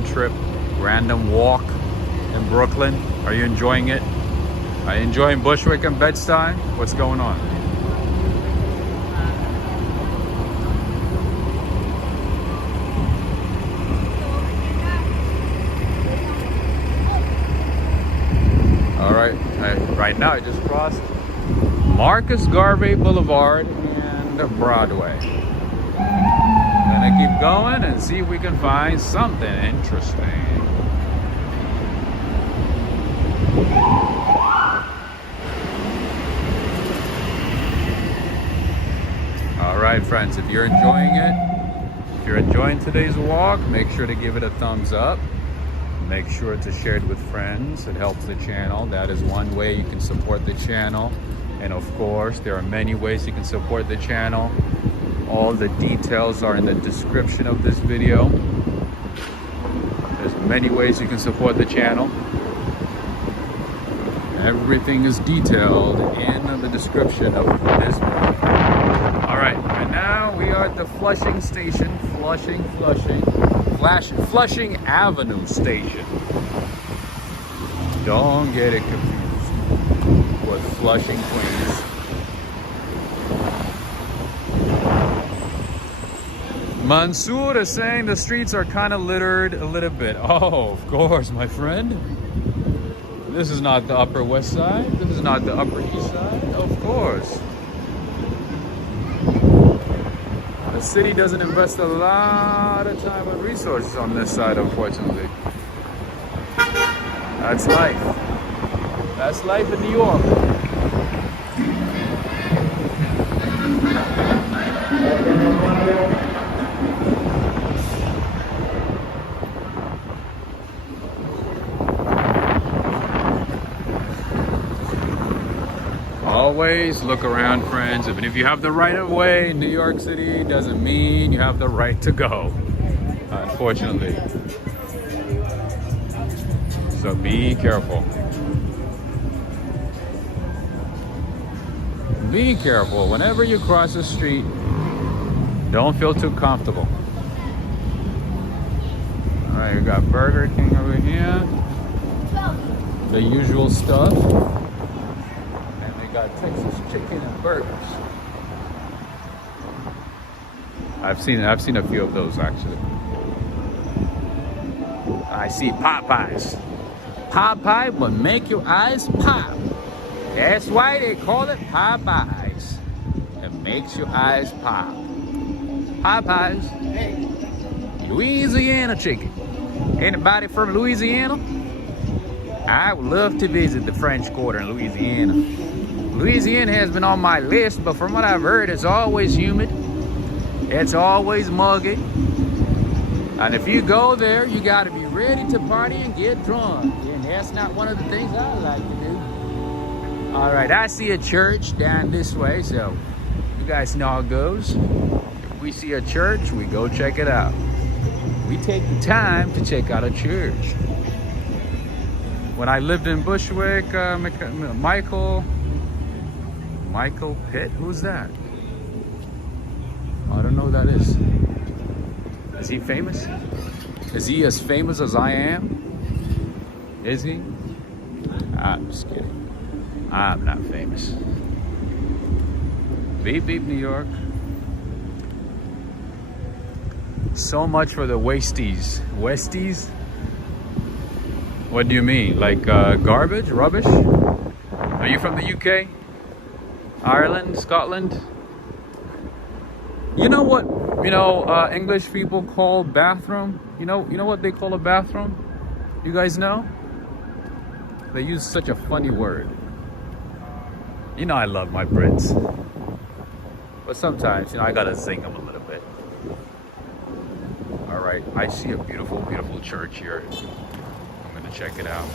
trip, random walk in Brooklyn? Are you enjoying it? Are you enjoying Bushwick and Bed-Stuy? What's going on? Right now I just crossed Marcus Garvey Boulevard and Broadway. Gonna keep going and see if we can find something interesting. Alright friends, if you're enjoying it, if you're enjoying today's walk, make sure to give it a thumbs up. Make sure to share it with friends. It helps the channel. That is one way you can support the channel. And of course, there are many ways you can support the channel. All the details are in the description of this video. There's many ways you can support the channel. Everything is detailed in the description of this video. All right, now we are at the Flushing station. Flushing Avenue station. Don't get it confused with Flushing, Queens. Mansoor is saying the streets are kind of littered a little bit. Oh, of course, my friend. This is not the Upper West Side. This is not the Upper East Side. Of course. The city doesn't invest a lot of time and resources on this side, unfortunately. That's life. That's life in New York. Always look around, friends. Even if you have the right of way in New York City, doesn't mean you have the right to go, unfortunately. So be careful. Be careful. Whenever you cross the street, don't feel too comfortable. All right, you got Burger King over here. The usual stuff. Got Texas chicken and burgers. I've seen a few of those actually. I see Popeyes. Popeye will make your eyes pop. That's why they call it Popeyes. It makes your eyes pop. Popeyes. Louisiana chicken. Anybody from Louisiana? I would love to visit the French Quarter in Louisiana. Louisiana has been on my list, but from what I've heard, it's always humid. It's always muggy. And if you go there, you got to be ready to party and get drunk. And that's not one of the things I like to do. All right, I see a church down this way, so you guys know how it goes. If we see a church, we go check it out. We take the time to check out a church. When I lived in Bushwick, Michael Michael Pitt? Who's that? I don't know who that is. Is he famous? Is he as famous as I am? Is he? I'm just kidding. I'm not famous. Beep beep, New York. So much for the wasties. Westies? What do you mean? Like garbage? Rubbish? Are you from the UK? Ireland? Scotland? You know what, English people call bathroom? You know what they call a bathroom? You guys know? They use such a funny word. You know I love my Brits. But sometimes, I gotta zing them a little bit. All right, I see a beautiful, beautiful church here. I'm gonna check it out.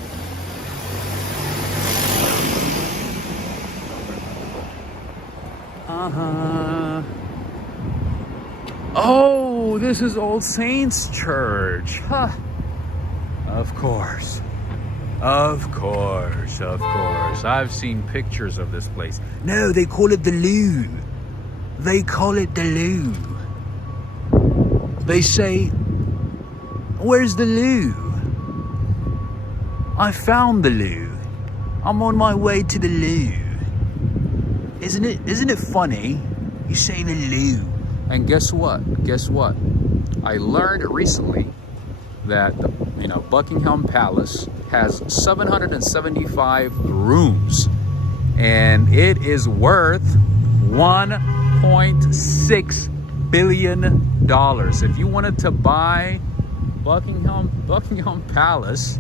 Oh, this is All Saints Church. Huh. Of course. Of course. I've seen pictures of this place. No, they call it the loo. They call it the loo. They say, where's the loo? I found the loo. I'm on my way to the loo. Isn't it funny? You say the loo. And guess what? I learned recently that Buckingham Palace has 775 rooms, and it is worth $1.6 billion. If you wanted to buy Buckingham Palace,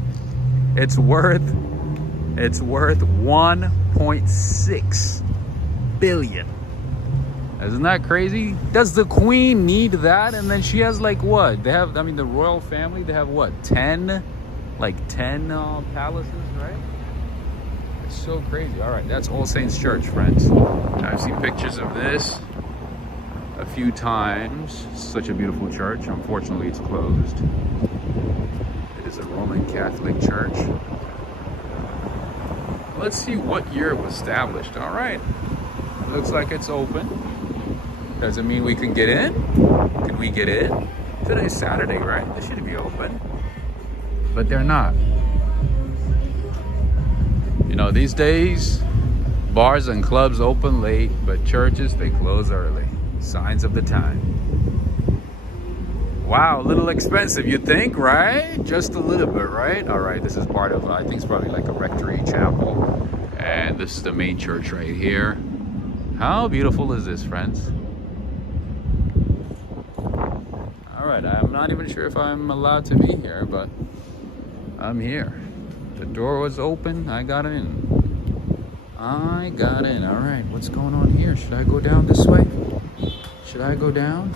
it's worth 1.6 billion. Isn't that crazy? Does the Queen need that? And then she has like what? They have, the royal family, they have what? 10 palaces, right? It's so crazy. All right, that's All Saints Church, friends. I've seen pictures of this a few times. Such a beautiful church. Unfortunately, it's closed. It is a Roman Catholic church. Let's see what year it was established. All right. Looks like it's open. Doesn't mean we can get in. Can we get in? Today's Saturday, right? They should be open. But they're not. These days, bars and clubs open late, but churches, they close early. Signs of the time. Wow, a little expensive, you think, right? Just a little bit, right? All right, this is part of, I think it's probably like a rectory chapel. And this is the main church right here. How beautiful is this, friends? All right, I'm not even sure if I'm allowed to be here, but I'm here. The door was open, I got in. All right, what's going on here? Should I go down this way? Should I go down?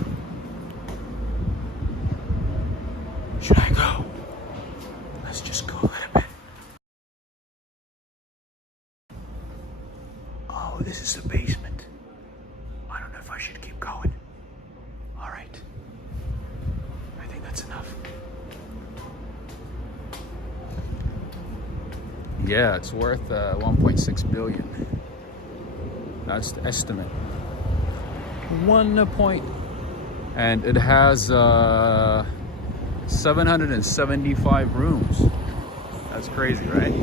Should I go? Let's just go a little bit. Oh, this is the basement. I don't know if I should keep going. All right. I think that's enough. Yeah, it's worth 1.6 billion. That's the estimate. And it has 775 rooms. That's crazy, right?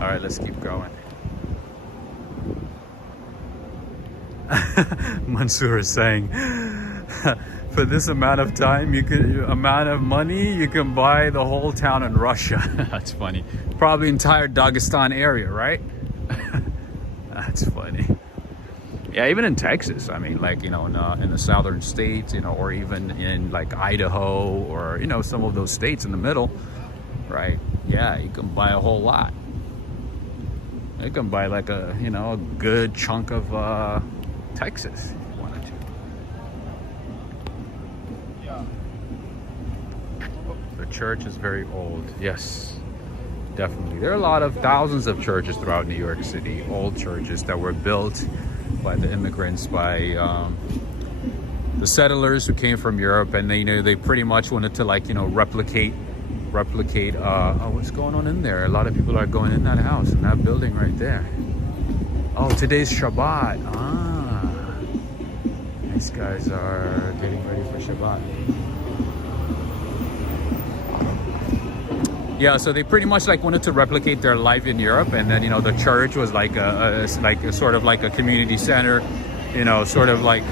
All right, let's keep going. Mansoor is saying, for this amount of time, amount of money, you can buy the whole town in Russia. That's funny. Probably entire Dagestan area, right? That's funny. Yeah, even in Texas, in the southern states, or even in like Idaho, or some of those states in the middle, right? Yeah, you can buy a whole lot. You can buy like a good chunk of Texas if you wanted to. Yeah. The church is very old. Yes, definitely. There are a lot of thousands of churches throughout New York City, old churches that were built by the immigrants, by the settlers who came from Europe, and they pretty much wanted to replicate replicate what's going on in there. A lot of people are going in that house, in that building right there. Oh, today's Shabbat. These guys are getting ready for Shabbat. Yeah, so they pretty much like wanted to replicate their life in Europe, and then, you know, the church was like a sort of like a community center, you know, sort of like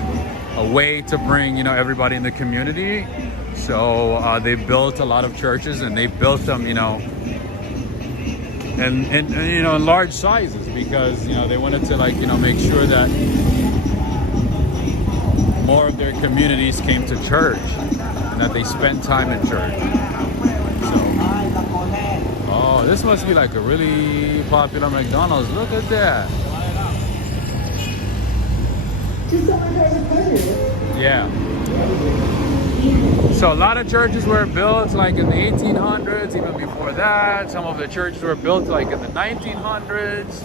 a way to bring, you know, everybody in the community. So they built a lot of churches, and they built them, you know, and you know, in large sizes, because, you know, they wanted to, like, you know, make sure that more of their communities came to church and that they spent time in church. So, oh, this must be like a really popular McDonald's. Look at that. Yeah. So a lot of churches were built like in the 1800s, even before that. Some of the churches were built like in the 1900s,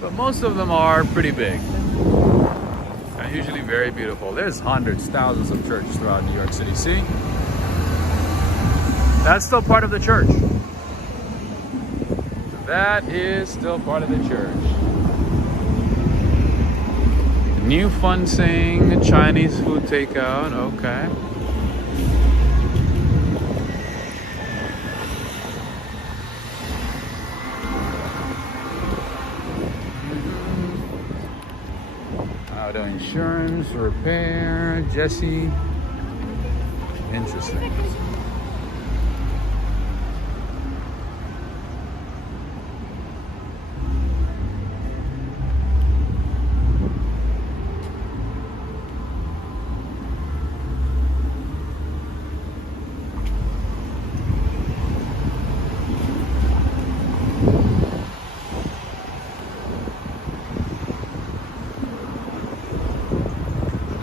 but most of them are pretty big and usually very beautiful. There's hundreds, thousands of churches throughout New York City. See? That's still part of the church. That is still part of the church. New fun thing, Chinese food takeout, okay. Auto insurance, repair, Jesse. Interesting.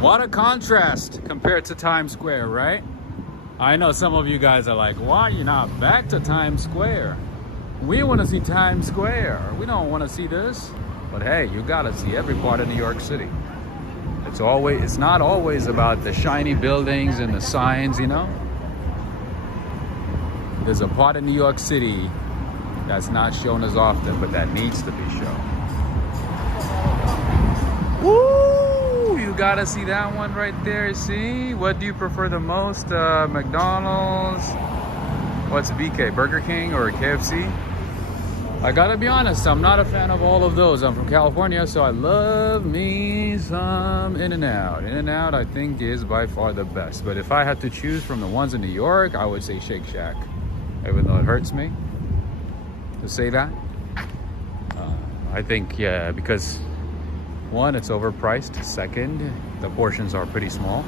What a contrast compared to Times Square, right? I know some of you guys are like, why are you not back to Times Square? We want to see Times Square. We don't want to see this. But hey, you gotta see every part of New York City. It's not always about the shiny buildings and the signs, you know? There's a part of New York City that's not shown as often, but that needs to be shown. Woo! You gotta see that one right there. See, what do you prefer the most? McDonald's, what's BK, Burger King or KFC? I gotta be honest, I'm not a fan of all of those. I'm from California, so I love me some In-N-Out. In-N-Out, I think, is by far the best. But if I had to choose from the ones in New York, I would say Shake Shack, even though it hurts me to say that. I think, yeah, because one, it's overpriced. Second, the portions are pretty small.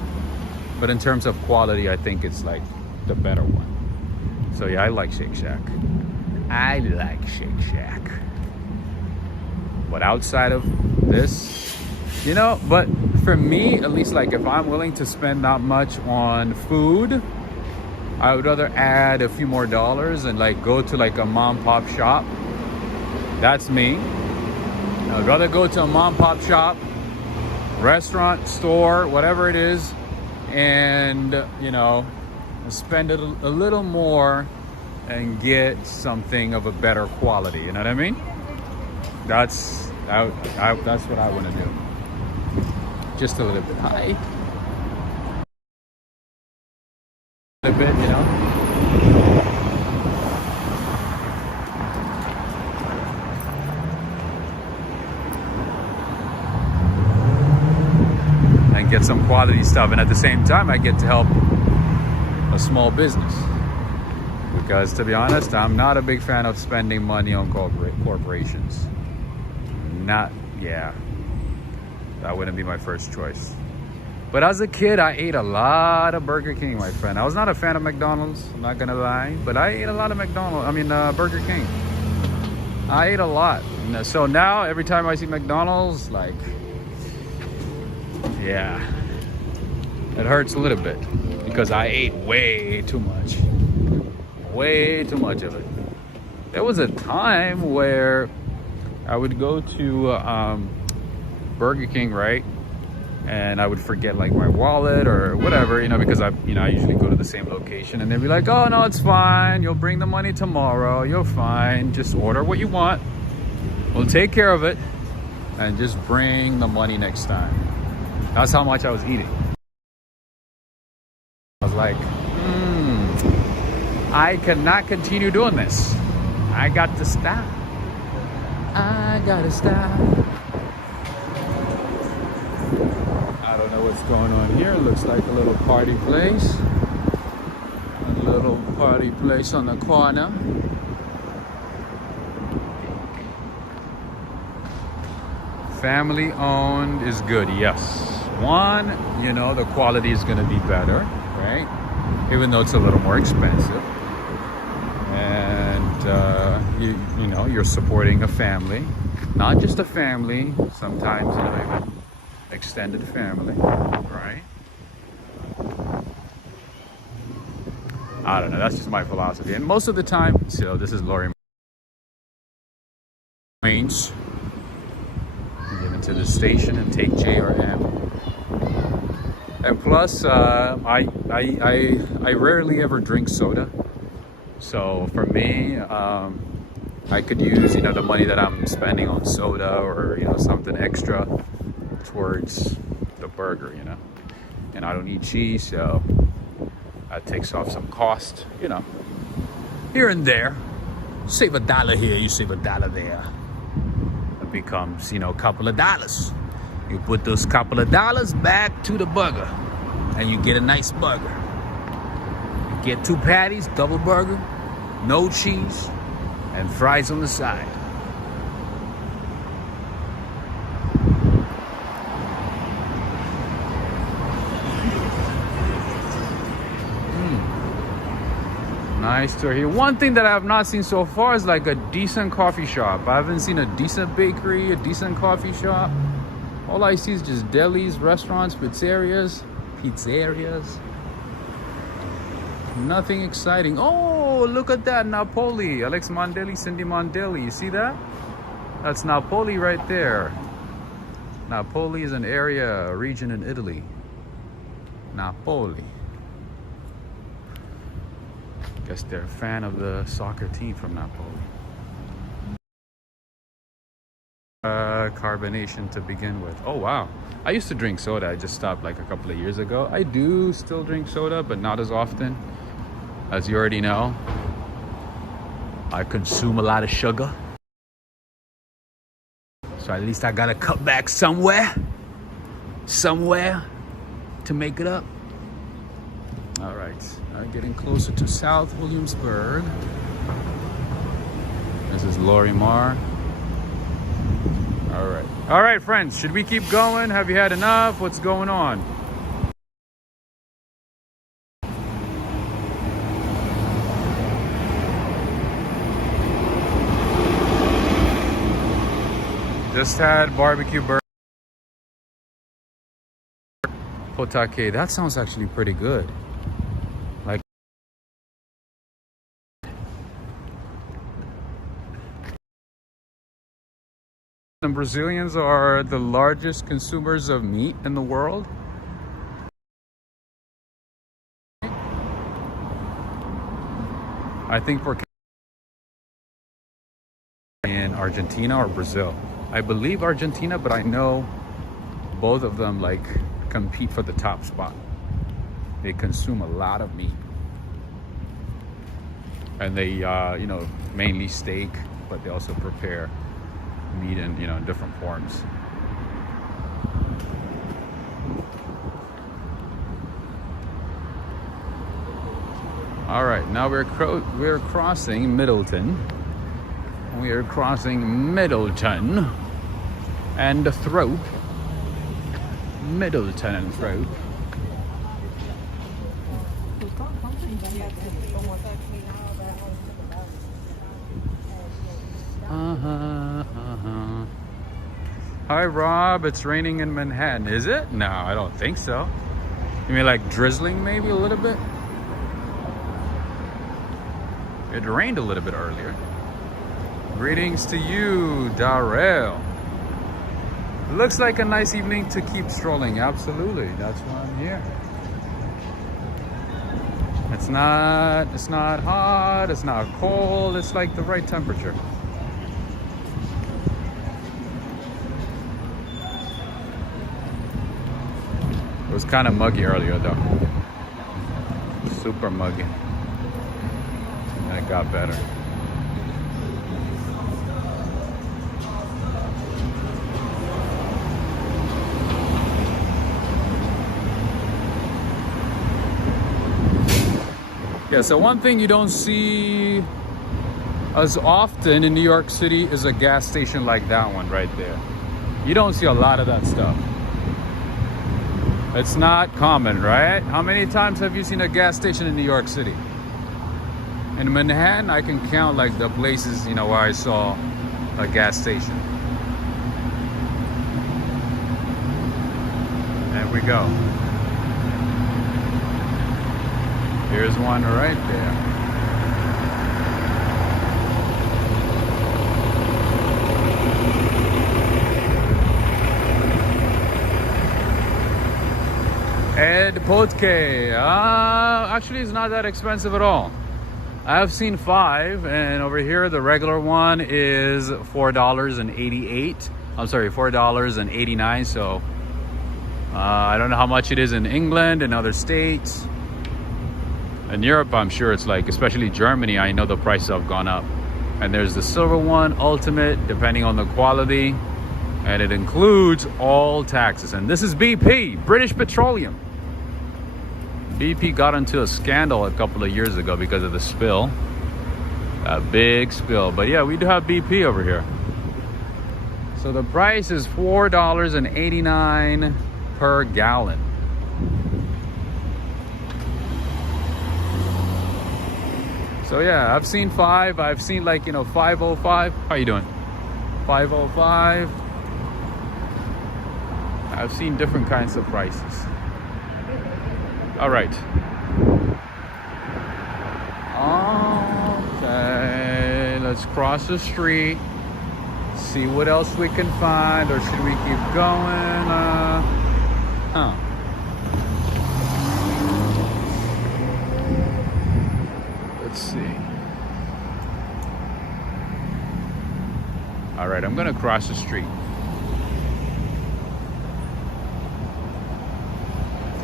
But in terms of quality, I think it's like the better one. So yeah, I like Shake Shack. I like Shake Shack. But outside of this, you know, but for me, at least, like if I'm willing to spend not much on food, I would rather add a few more dollars and like go to like a mom and pop shop. That's me. I'd rather go to a mom and pop shop, restaurant, store, whatever it is, and, you know, spend a little more and get something of a better quality. You know what I mean? That's what I want to do. Just a little bit high. A little bit, you know. And get some quality stuff, and at the same time I get to help a small business. Because to be honest, I'm not a big fan of spending money on corporations. That wouldn't be my first choice. But as a kid, I ate a lot of Burger King, my friend. I was not a fan of McDonald's, I'm not gonna lie, but I ate a lot of Burger King. I ate a lot. So now, every time I see McDonald's, like, yeah, it hurts a little bit because I ate way too much. Way too much of it. There was a time where I would go to Burger King, right? and I would forget like my wallet or whatever, you know, because I usually go to the same location, and they'd be like, oh no, it's fine, you'll bring the money tomorrow, you're fine, just order what you want, we'll take care of it, and just bring the money next time. That's how much I was eating. I was like, I cannot continue doing this. I got to stop. I gotta stop. I don't know what's going on here. It looks like a little party place. A little party place on the corner. Family owned is good, yes. One, you know, the quality is gonna be better, right? Even though it's a little more expensive. And you know, you're supporting a family, not just a family, sometimes, you know, even extended family, right? I don't know, that's just my philosophy. And most of the time, so this is Lori Range. Get into the station and take J or M. And plus, I rarely ever drink soda. So for me, I could use, you know, the money that I'm spending on soda or, you know, something extra towards the burger, you know. And I don't eat cheese, so that takes off some cost, you know, here and there. Save $1 here, you save $1 there. It becomes, you know, a couple of dollars. You put those couple of dollars back to the burger, and you get a nice burger. You get 2 patties, double burger, no cheese, and fries on the side. Nice to hear. One thing that I have not seen so far is like a decent coffee shop. I haven't seen a decent bakery, a decent coffee shop. All I see is just delis, restaurants, pizzerias. Nothing exciting. Oh, look at that, Napoli. Alex Mondelli, Cindy Mondelli. You see that? That's Napoli right there. Napoli is an area, a region in Italy. Napoli. Guess they're a fan of the soccer team from Napoli. Carbonation to begin with. Oh wow, I used to drink soda. I just stopped like a couple of years ago. I do still drink soda, but not as often. As you already know, I consume a lot of sugar, so at least I gotta cut back somewhere to make it up. All right, getting closer to South Williamsburg. This is Lorimar. All right, friends, should we keep going? Have you had enough? What's going on? Just had barbecue burger. Potake, that sounds actually pretty good. Like, the Brazilians are the largest consumers of meat in the world. I think for in Argentina or Brazil. I believe Argentina, but I know both of them like compete for the top spot. They consume a lot of meat, and they you know, mainly steak, but they also prepare meat in, you know, in different forms. All right, now we're crossing Middleton. We are crossing Middleton and Thrope. Middleton and Thrope. Hi Rob, it's raining in Manhattan. Is it? No, I don't think so. You mean like drizzling maybe a little bit? It rained a little bit earlier. Greetings to you, Darrell. Looks like a nice evening to keep strolling. Absolutely, that's why I'm here. It's not hot, it's not cold, it's like the right temperature. It was kind of muggy earlier though. Super muggy. And it got better. Yeah, so one thing you don't see as often in New York City is a gas station like that one right there. You don't see a lot of that stuff. It's not common, right? How many times have you seen a gas station in New York City? In Manhattan, I can count like the places, you know, where I saw a gas station. There we go. Here's one right there. Ed Potke. Actually, it's not that expensive at all. I've seen 5, and over here the regular one is $4.88. I'm sorry, $4.89. So I don't know how much it is in England and other states. In Europe, I'm sure it's like, especially Germany, I know the prices have gone up. And there's the silver one, ultimate, depending on the quality. And it includes all taxes. And this is BP, British Petroleum. BP got into a scandal a couple of years ago because of the spill. A big spill. But yeah, we do have BP over here. So the price is $4.89 per gallon. So yeah, I've seen 5. I've seen like, you know, 505. How you doing? 505. I've seen different kinds of prices. All right. Okay, let's cross the street. See what else we can find, or should we keep going? Let's see. All right, I'm gonna cross the street.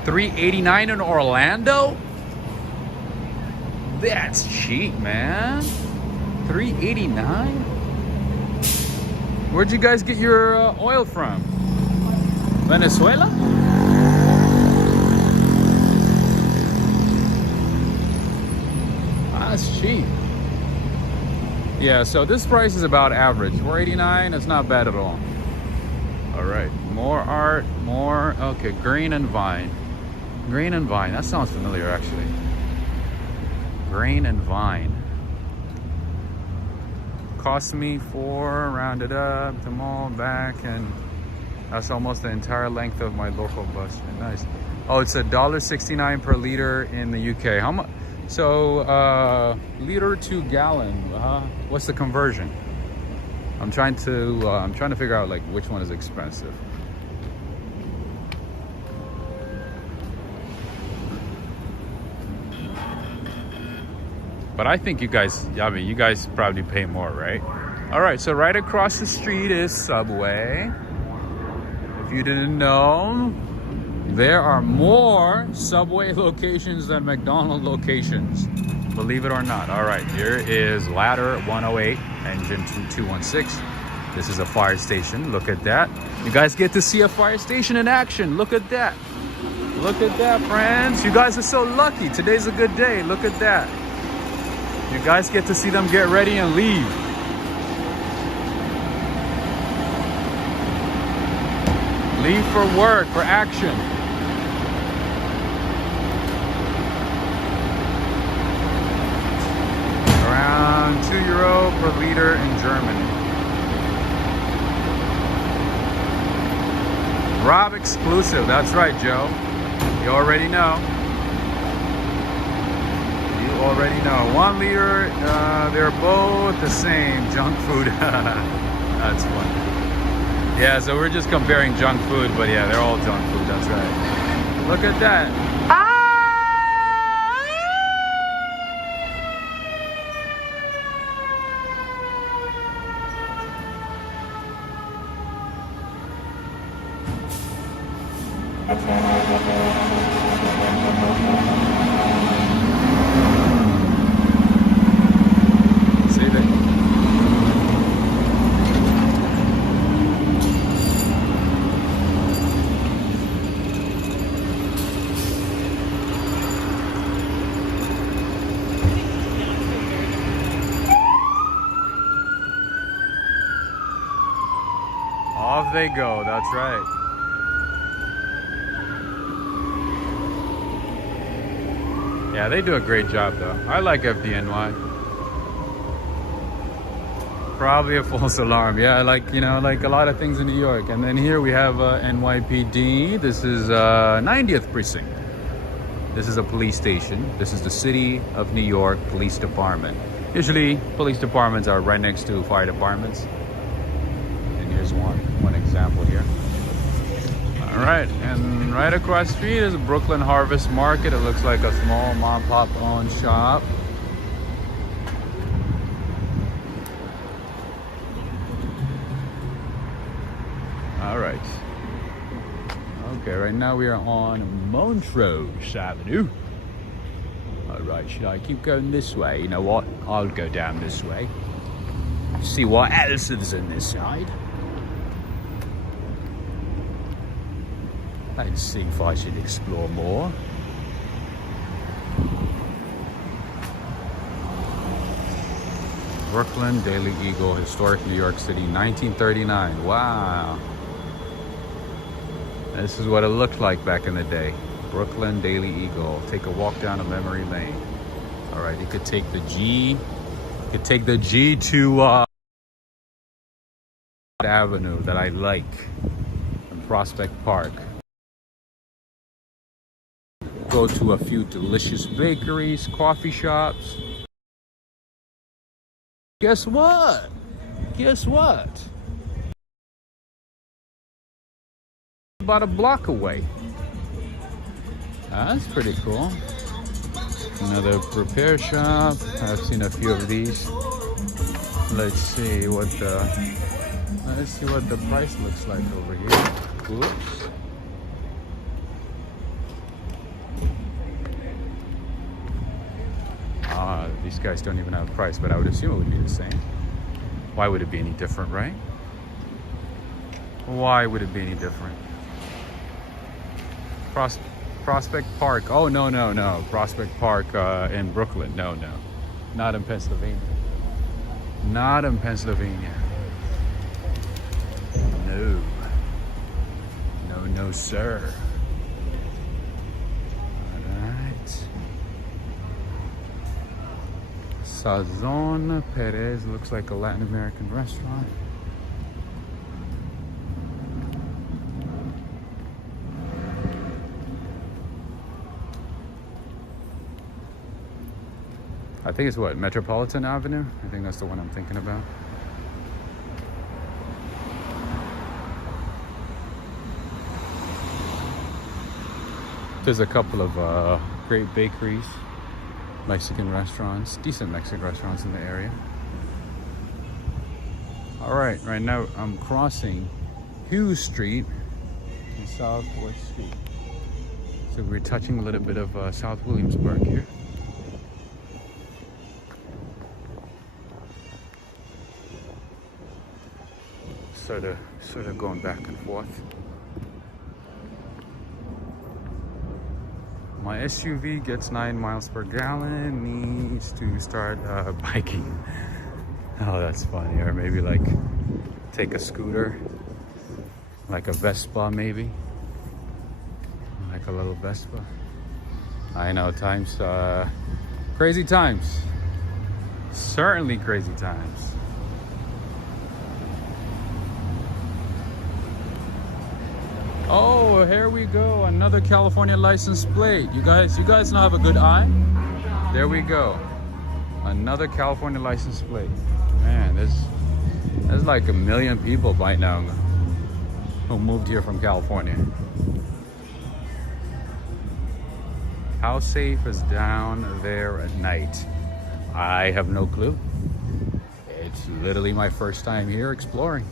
$3.89 in Orlando? That's cheap, man. $3.89? Where'd you guys get your oil from? Venezuela? That's cheap. Yeah, so this price is about average. $4.89, it's not bad at all. All right, more art, more, okay, Green and Vine. Green and Vine, that sounds familiar actually. Green and Vine. Cost me $4, rounded up, the mall back, and that's almost the entire length of my local bus. Nice. Oh, it's $1.69 per liter in the UK. How much? So, liter to gallon. What's the conversion? I'm trying to figure out like which one is expensive. But I think you guys, I mean, you guys probably pay more, right? All right, so right across the street is Subway. If you didn't know, there are more Subway locations than McDonald's locations, believe it or not. All right, here is Ladder 108, engine 2216. This is a fire station, look at that. You guys get to see a fire station in action, look at that. Look at that, friends. You guys are so lucky. Today's a good day, look at that. You guys get to see them get ready and leave. Leave for work, for action. Around €2 per liter in Germany. Rob exclusive, that's right, Joe. You already know. Already know. 1 liter, they're both the same junk food. That's funny. Yeah, so we're just comparing junk food, but yeah, they're all junk food, that's right. Look at that. See that? Off they go, that's right. Yeah, they do a great job though. I like FDNY. Probably a false alarm. Yeah, like, you know, like a lot of things in New York. And then here we have NYPD. This is 90th Precinct. This is a police station. This is the City of New York Police Department. Usually police departments are right next to fire departments. And here's one example here. All right, and right across the street is a Brooklyn Harvest Market. It looks like a small mom and pop owned shop. All right. Okay, right now we are on Montrose Avenue. All right, should I keep going this way? You know what? I'll go down this way. See what else is in this side. Let's see if I should explore more. Brooklyn Daily Eagle, historic New York City, 1939. Wow. This is what it looked like back in the day. Brooklyn Daily Eagle. Take a walk down a memory lane. All right, you could take the G. You could take the G to Avenue that I like, from Prospect Park. Go to a few delicious bakeries, coffee shops. Guess what? Guess what? About a block away. That's pretty cool. Another repair shop. I've seen a few of these. Let's see what the price looks like over here. Oops. These guys don't even have a price, but I would assume it would be the same. Why would it be any different, right? Why would it be any different? Prospect Park. Oh, no. Prospect Park in Brooklyn. No. Not in Pennsylvania. Not in Pennsylvania. No, sir. Sazon Perez looks like a Latin American restaurant. I think it's what, Metropolitan Avenue? I think that's the one I'm thinking about. There's a couple of great bakeries. Mexican restaurants, decent Mexican restaurants in the area. All right now I'm crossing Hughes Street and Southwest Street. So we're touching a little bit of South Williamsburg here. Sort of going back and forth. My SUV gets 9 miles per gallon, needs to start biking. Oh, that's funny. Or maybe like take a scooter, like a Vespa maybe. Like a little Vespa. I know, times, crazy times. Certainly crazy times. Oh, here we go. Another California license plate. You guys now have a good eye. There we go. Another California license plate. Man, there's like 1 million people by now who moved here from California. How safe is down there at night? I have no clue. It's literally my first time here exploring.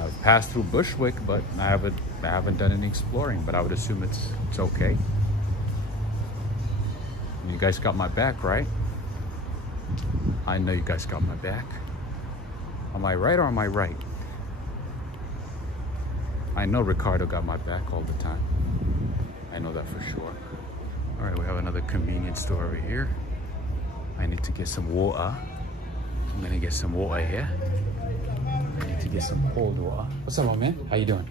I've passed through Bushwick, but I haven't done any exploring, but I would assume it's okay. You guys got my back, right? I know you guys got my back. Am I right or am I right? I know Ricardo got my back all the time. I know that for sure. All right, we have another convenience store over here. I need to get some water. I'm gonna get some water here. I need to get some cold water. What's up, man? How you doing?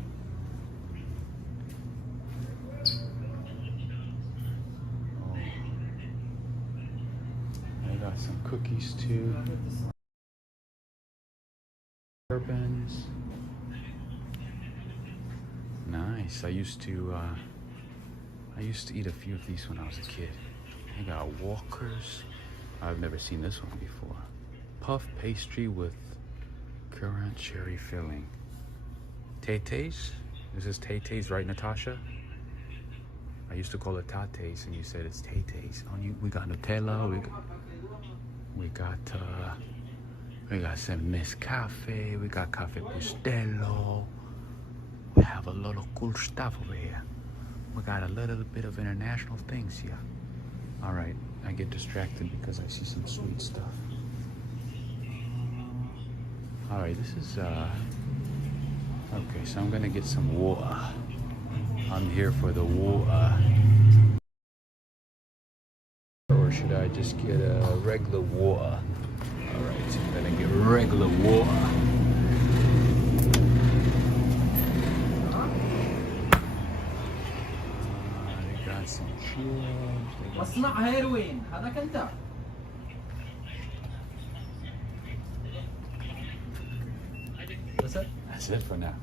Oh. I got some cookies too. Bourbons. Nice. I used to eat a few of these when I was a kid. I got Walkers. I've never seen this one before. Puff pastry with currant cherry filling. Tay-Tays? This is Tay-Tays, right, Natasha? I used to call it Tates, and you said it's Tay-Tays. We got Nutella. We got some Nescafe. We got Cafe Bustelo. We have a lot of cool stuff over here. We got a little bit of international things here. All right, I get distracted because I see some sweet stuff. All right, this is, okay, so I'm gonna get some water. I'm here for the water. Or should I just get a regular water? All right, I'm gonna get regular water. They got some chips. مصنع هيروين هذاك انت. That's it? That's it for now.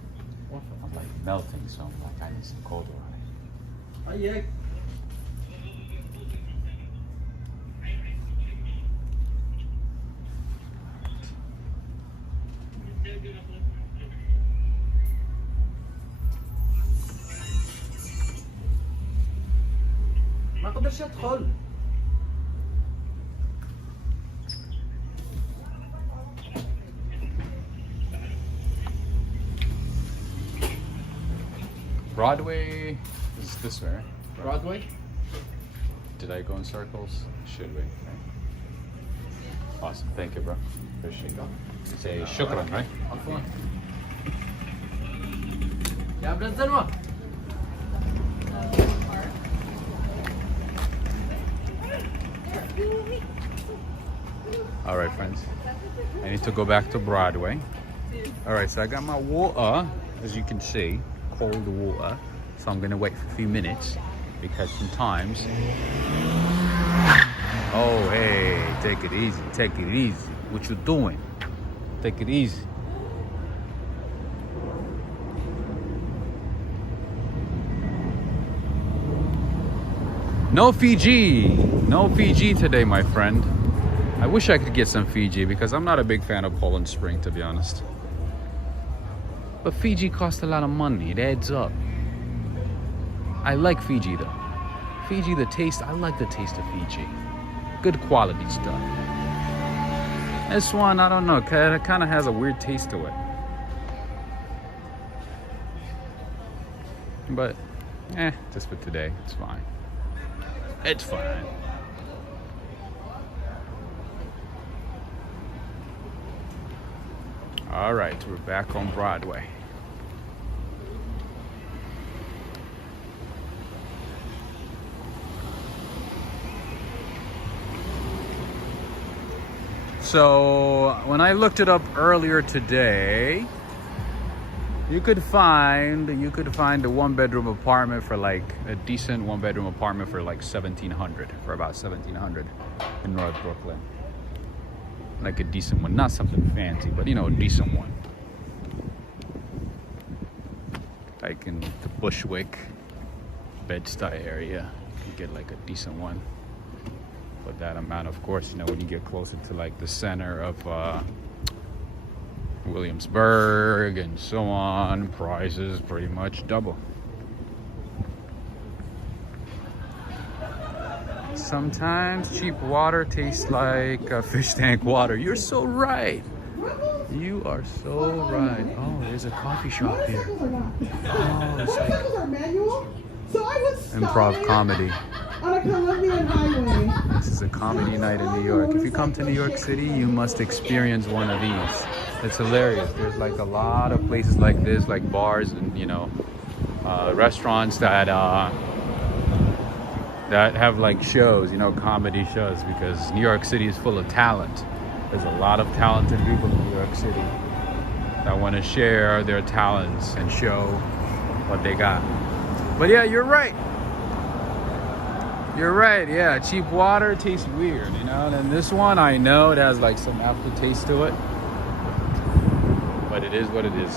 I'm like melting, so I'm like, I need some cold water. هيك. ما قدرش ادخل. Broadway is this way, right? Broadway. Did I go in circles? Should we? Right? Awesome. Thank you, bro. Appreciate it. Say shukran, right? عفوا. يا ابن الزنوة. All right, friends. I need to go back to Broadway. All right, so I got my water, as you can see, cold water. So I'm gonna wait for a few minutes because sometimes. Oh, hey, take it easy, take it easy. What you doing? Take it easy. No Fiji, no Fiji today, my friend. I wish I could get some Fiji because I'm not a big fan of Poland Spring, to be honest. But Fiji costs a lot of money. It adds up. I like Fiji though. Fiji, the taste, I like the taste of Fiji. Good quality stuff. This one, I don't know, it kind of has a weird taste to it. But, just for today, it's fine. It's fine. All right, we're back on Broadway. So when I looked it up earlier today, you could find a one-bedroom apartment for like a decent one-bedroom apartment for like $1,700, for about $1,700 in North Brooklyn. Like a decent one, not something fancy, but you know, a decent one. Like in the Bushwick, Bed-Stuy area, you get like a decent one. But that amount, of course, you know, when you get closer to like the center of Williamsburg and so on, prices pretty much double. Sometimes cheap water tastes like fish tank water. You're so right. You are so right. Oh, there's a coffee shop here. Oh, it's like improv comedy. On a Colombian highway. This is a comedy night in New York. If you come to New York City, you must experience one of these. It's hilarious. There's like a lot of places like this, like bars and, you know, restaurants that have like shows, you know, comedy shows, because New York City is full of talent. There's a lot of talented people in New York City that want to share their talents and show what they got. But yeah, you're right. You're right, yeah. Cheap water tastes weird, you know? And this one, I know it has like some aftertaste to it. But it is what it is.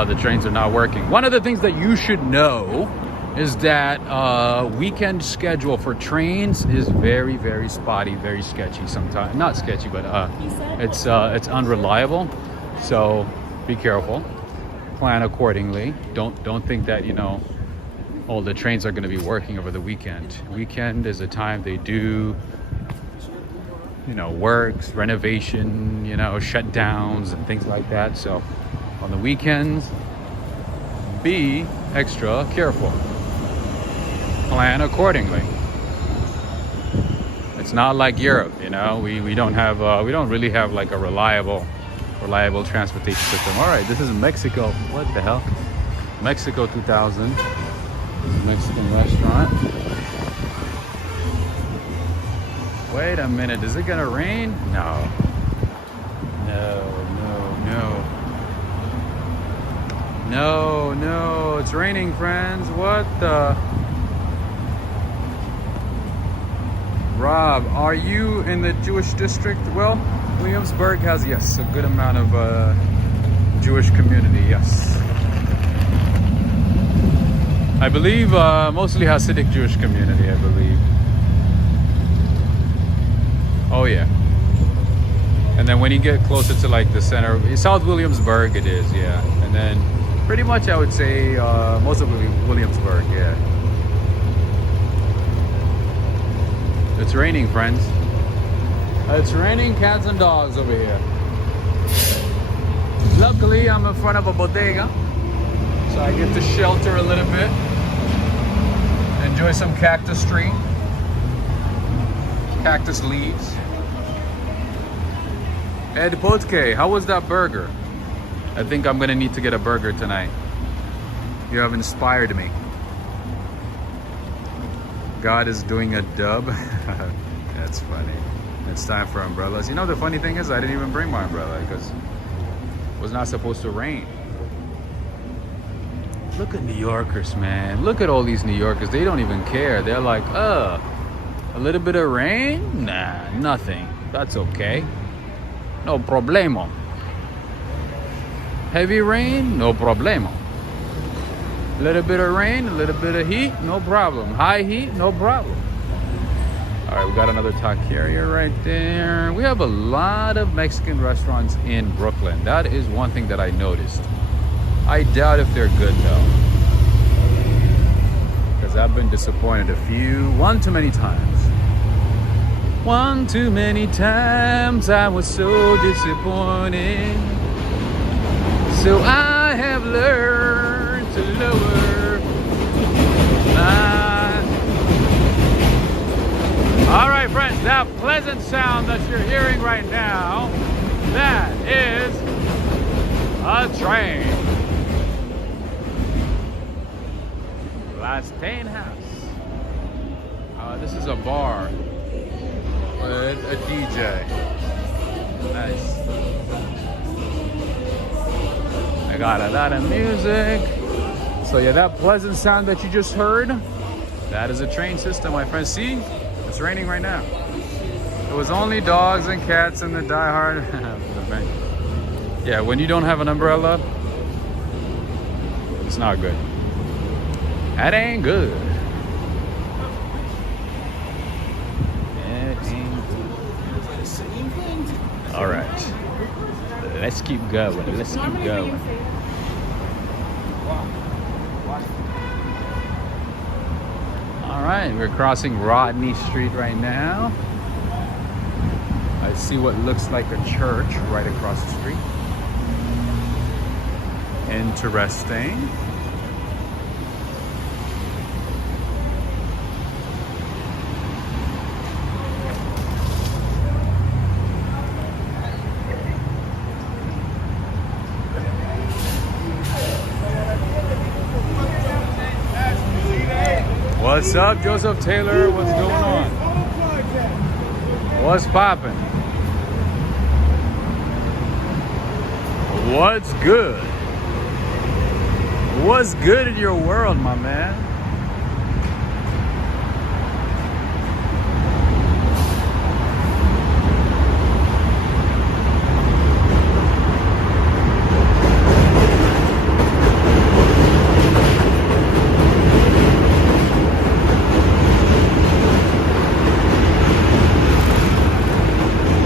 The trains are not working. One of the things that you should know is that weekend schedule for trains is very, very spotty, very sketchy sometimes. Not sketchy, but it's unreliable. So be careful. Plan accordingly. Don't think that, you know, all the trains are going to be working over the weekend. Weekend is a time they do, you know, works, renovation, you know, shutdowns and things like that. So on the weekends, be extra careful. Plan accordingly. It's not like Europe, you know. We don't really have like a reliable transportation system. All right, this is Mexico. What the hell? Mexico 2000. Mexican restaurant. Wait a minute. Is it gonna rain? No. No, it's raining, friends. What the? Rob, are you in the Jewish district? Well, Williamsburg has, yes, a good amount of Jewish community, yes. I believe mostly Hasidic Jewish community, I believe. Oh yeah. And then when you get closer to like the center, South Williamsburg it is, yeah. And then pretty much I would say most of Williamsburg, yeah. It's raining, friends. It's raining cats and dogs over here. Luckily, I'm in front of a bodega, so I get to shelter a little bit. Enjoy some cactus tree. Cactus leaves. Ed Potke, how was that burger? I think I'm gonna need to get a burger tonight. You have inspired me. God is doing a dub. That's funny. It's time for umbrellas. You know, the funny thing is I didn't even bring my umbrella because it was not supposed to rain. Look at New Yorkers, man. Look at all these New Yorkers. They don't even care. They're like, a little bit of rain? Nah, nothing. That's okay. No problemo. Heavy rain? No problemo. A little bit of rain, a little bit of heat, no problem. High heat, no problem. All right, we got another taqueria right there. We have a lot of Mexican restaurants in Brooklyn. That is one thing that I noticed. I doubt if they're good though, because I've been disappointed one too many times. One too many times I was so disappointed. So I have learned to lower my... All right, friends, that pleasant sound that you're hearing right now, that is a train. Last Pain House. This is a bar with a DJ. Nice. I got a lot of music. So yeah, that pleasant sound that you just heard, that is a train system, my friends. See, it's raining right now. It was only dogs and cats in the diehard. Yeah, when you don't have an umbrella, it's not good. That ain't good. That ain't good. All right. Let's keep going. Let's keep going. All right, we're crossing Rodney Street right now. I see what looks like a church right across the street. Interesting. What's up, Joseph Taylor? What's going on? What's poppin'? What's good? What's good in your world, my man?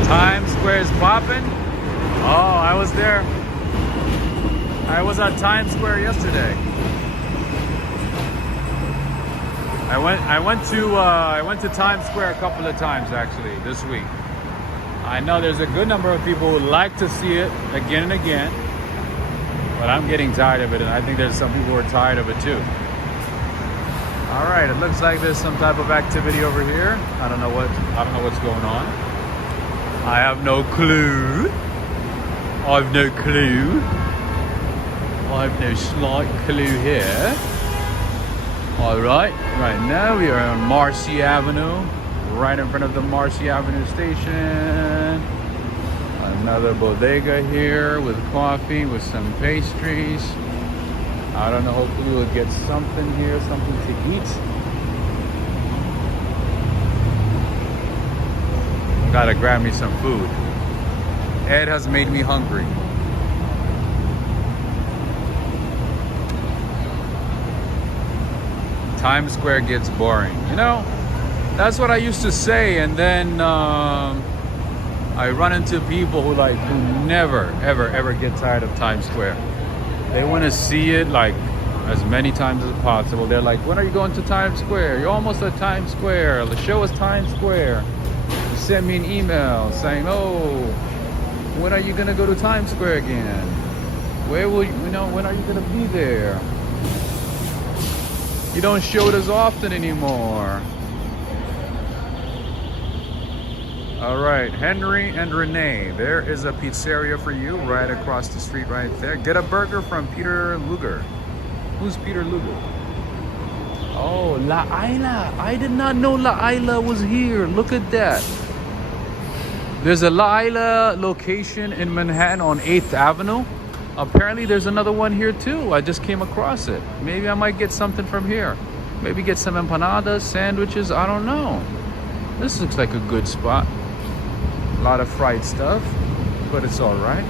Times Square's popping. Oh, I was there. I was at Times Square yesterday. I went to Times Square a couple of times actually this week. I know there's a good number of people who like to see it again and again, but I'm getting tired of it, and I think there's some people who are tired of it too. All right, it looks like there's some type of activity over here. I don't know what's going on. I have no clue. I've no clue. I've no slight clue here. All right, right now we are on Marcy Avenue, right in front of the Marcy Avenue station. Another bodega here with coffee, with some pastries. I don't know, hopefully we'll get something here, something to eat. Gotta grab me some food. Ed has made me hungry. Times Square gets boring. You know, that's what I used to say, and then I run into people who never, ever get tired of Times Square. They want to see it like as many times as possible. They're like, when are you going to Times Square? You're almost at Times Square. The show is Times Square. You send me an email saying, oh, when are you gonna go to Times Square again? Where will you know, when are you gonna be there? You don't show it as often anymore. All right, Henry and Renee, there is a pizzeria for you right across the street right there. Get a burger from Peter Luger. Who's Peter Luger? Oh, La Isla. I did not know La Isla was here. Look at that. There's a La Isla location in Manhattan on 8th Avenue. Apparently there's another one here too. I just came across it. Maybe I might get something from here. Maybe get some empanadas, sandwiches, I don't know. This looks like a good spot. A lot of fried stuff, but it's all right.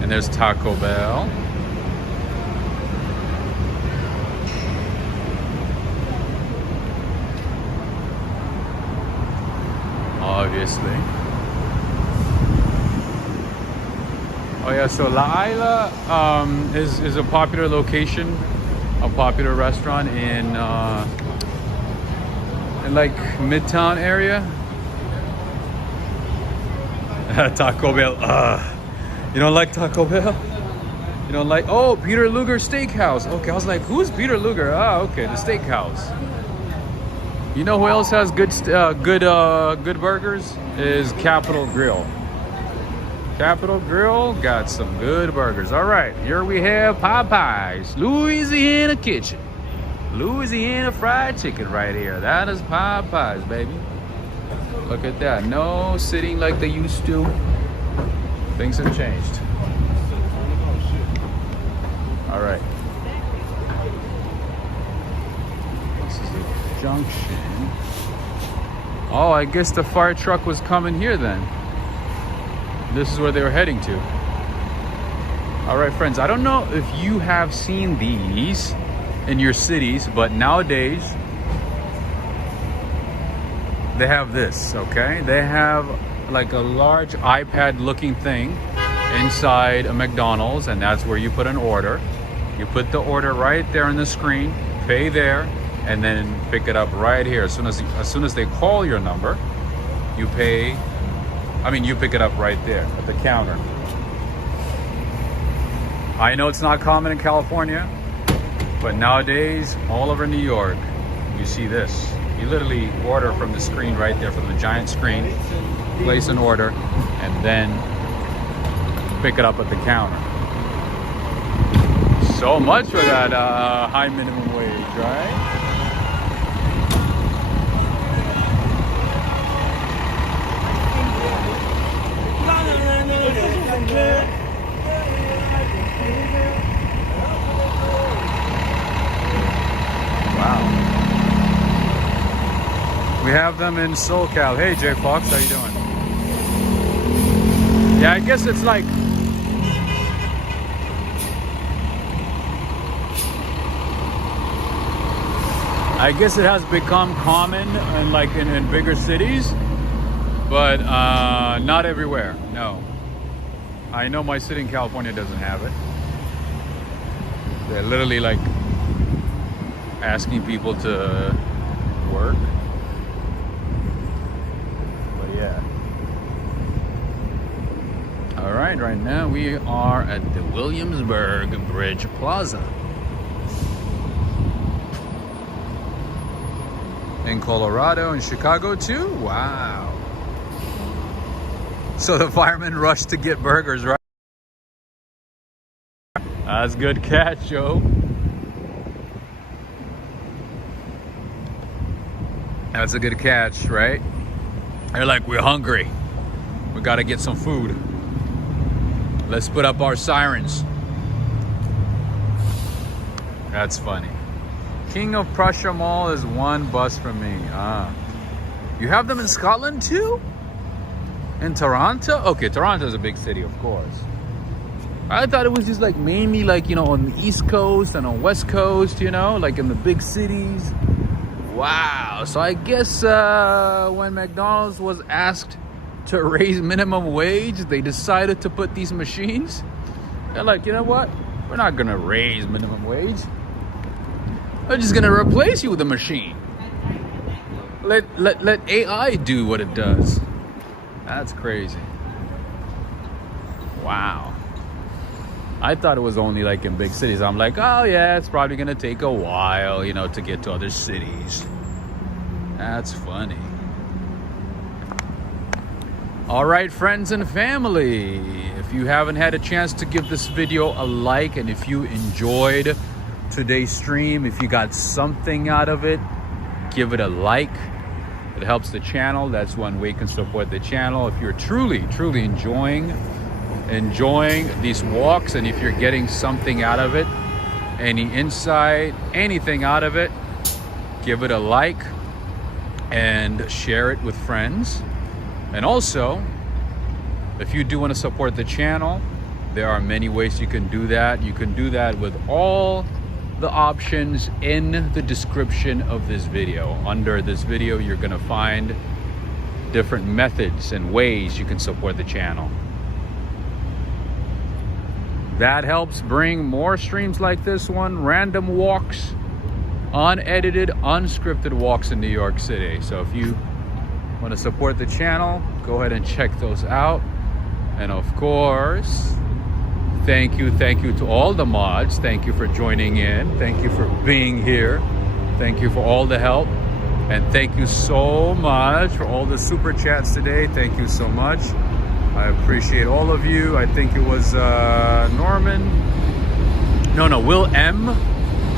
And there's Taco Bell. Obviously. Oh yeah, so La Isla is a popular location, a popular restaurant in like Midtown area. Taco Bell. You don't like Taco Bell? You don't like? Oh, Peter Luger Steakhouse. Okay, I was like, who's Peter Luger? Ah, okay, the steakhouse. You know who else has good burgers? Is Capitol Grill. Capitol Grill got some good burgers. All right, here we have Popeyes, Louisiana Kitchen. Louisiana fried chicken right here. That is Popeyes, baby. Look at that. No sitting like they used to. Things have changed. All right. This is the junction. Oh, I guess the fire truck was coming here then. This is where they were heading to. All right, friends, I don't know if you have seen these in your cities, but nowadays they have this, okay? They have like a large iPad looking thing inside a McDonald's, and that's where you put an order. You put the order right there on the screen, pay there, and then pick it up right here. As soon as they call your number, you pick it up right there at the counter. I know it's not common in California, but nowadays, all over New York, you see this. You literally order from the screen right there, from the giant screen, place an order, and then pick it up at the counter. So much for that high minimum wage, right? Wow. We have them in SoCal. Hey, J Fox, how you doing? Yeah, I guess it's like it has become common in bigger cities, but not everywhere. No. I know my city in California doesn't have it. They're literally like asking people to work. But yeah. All right, right now we are at the Williamsburg Bridge Plaza in Colorado and Chicago too. Wow. So the firemen rushed to get burgers, right? That's a good catch, Joe. That's a good catch, right? They're like, we're hungry. We gotta get some food. Let's put up our sirens. That's funny. King of Prussia Mall is one bus from me. You have them in Scotland too? In Toronto? Okay, Toronto is a big city, of course. I thought it was just like mainly like, on the East Coast and on West Coast, like in the big cities. Wow. So I guess when McDonald's was asked to raise minimum wage, they decided to put these machines. They're like, you know what? We're not gonna raise minimum wage. We're just gonna replace you with a machine. Let AI do what it does. That's crazy. Wow. I thought it was only like in big cities. I'm like, oh yeah, it's probably gonna take a while, to get to other cities. That's funny. All right, friends and family, if you haven't had a chance to give this video a like, and if you enjoyed today's stream, if you got something out of it, give it a like. It helps the channel. That's one way you can support the channel. If you're truly enjoying these walks, and if you're getting something out of it, any insight, anything out of it, give it a like and share it with friends. And also, if you do want to support the channel, there are many ways you can do that. You can do that with all the options in the description of this video. Under this video, you're gonna find different methods and ways you can support the channel. That helps bring more streams like this one, random walks, unedited, unscripted walks in New York City. So if you want to support the channel, go ahead and check those out. And of course, thank you to all the mods. Thank you for joining in. Thank you for being here. Thank you for all the help. And thank you so much for all the super chats today. Thank you so much. I appreciate all of you. I think it was Norman. No, Will M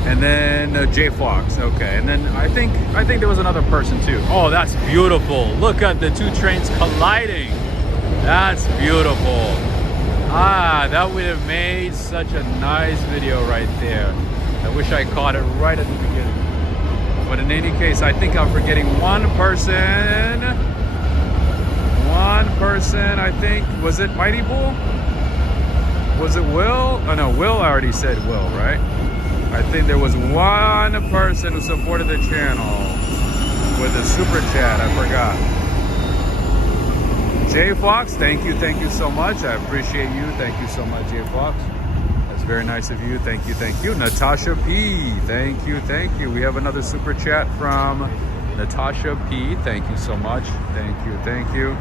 And then J Fox, okay. And then I think there was another person too. Oh, that's beautiful. Look at the two trains colliding. That's beautiful. Ah, that would have made such a nice video right there. I wish I caught it right at the beginning. But in any case, I think I'm forgetting one person. One person, I think. Was it Mighty Bull? Was it Will? Oh no, Will, I already said Will, right? I think there was one person who supported the channel with a super chat. I forgot. J Fox, thank you so much. I appreciate you. Thank you so much, J Fox. That's very nice of you. Thank you. Natasha P, thank you. We have another super chat from Natasha P. Thank you so much. Thank you.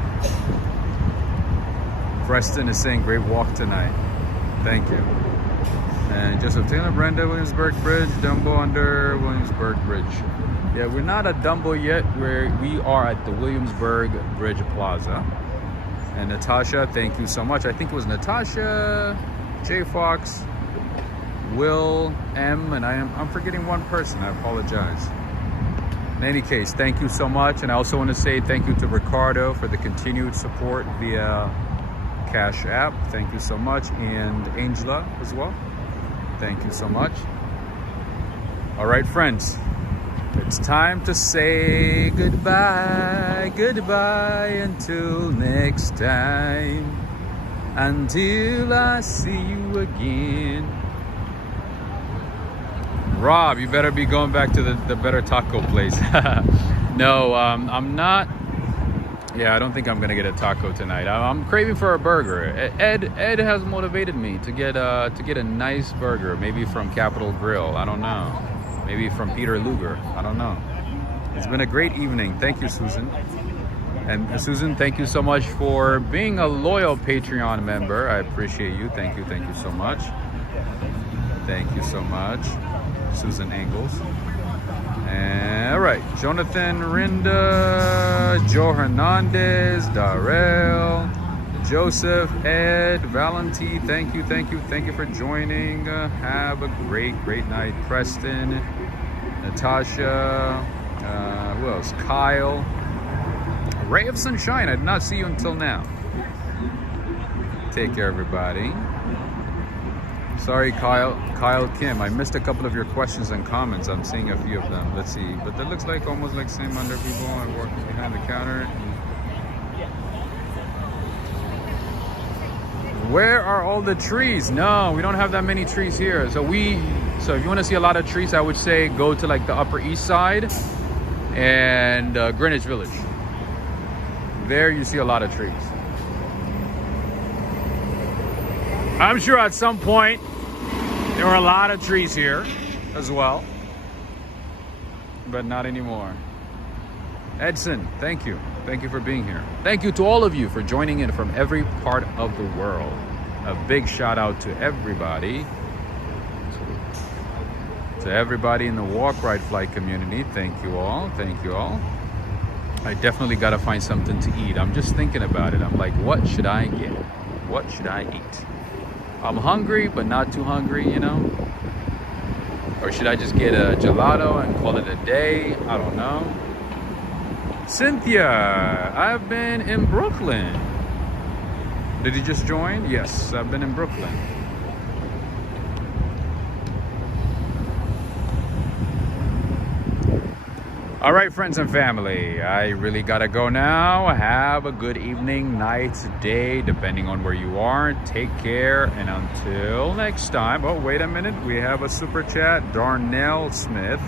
Preston is saying great walk tonight. Thank you. And Joseph Taylor, Brenda, Williamsburg Bridge, Dumbo under Williamsburg Bridge. Yeah, we're not at Dumbo yet. We are at the Williamsburg Bridge Plaza. And Natasha, thank you so much. I think it was Natasha, J Fox, Will, M, and I'm forgetting one person. I apologize. In any case, thank you so much. And I also want to say thank you to Ricardo for the continued support via Cash App. Thank you so much. And Angela as well. Thank you so much. All right, friends. It's time to say goodbye. Goodbye until next time. Until I see you again. Rob, you better be going back to the better taco place. No, I'm not. Yeah, I don't think I'm gonna get a taco tonight. I'm craving for a burger. Ed has motivated me to get a nice burger, maybe from Capitol Grill. I don't know. Maybe from Peter Luger. I don't know. It's been a great evening. Thank you, Susan. And Susan, thank you so much for being a loyal Patreon member. I appreciate you. Thank you so much. Thank you so much, Susan Angles. And, all right, Jonathan Rinda, Joe Hernandez, Darrell, Joseph, Ed, Valenti, thank you for joining. Have a great night. Preston, Natasha, who else? Kyle, Ray of Sunshine. I did not see you until now. Take care, everybody. Sorry, Kyle Kim. I missed a couple of your questions and comments. I'm seeing a few of them. Let's see. But that looks like almost like same under people. I'm working behind the counter. Where are all the trees? No, we don't have that many trees here. So if you want to see a lot of trees, I would say go to like the Upper East Side and Greenwich Village. There you see a lot of trees. I'm sure at some point there were a lot of trees here as well, but not anymore. Edson, thank you. Thank you for being here. Thank you to all of you for joining in from every part of the world. A big shout out to everybody. To everybody in the Walk, Ride, Flight community. Thank you all. Thank you all. I definitely got to find something to eat. I'm just thinking about it. I'm like, what should I get? What should I eat? I'm hungry, but not too hungry, you know? Or should I just get a gelato and call it a day? I don't know. Cynthia, I've been in Brooklyn. Did you just join? Yes, I've been in Brooklyn. All right, friends and family, I really gotta go now. Have a good evening, night, day, depending on where you are. Take care, and until next time. Oh, wait a minute. We have a super chat. Darnell Smith.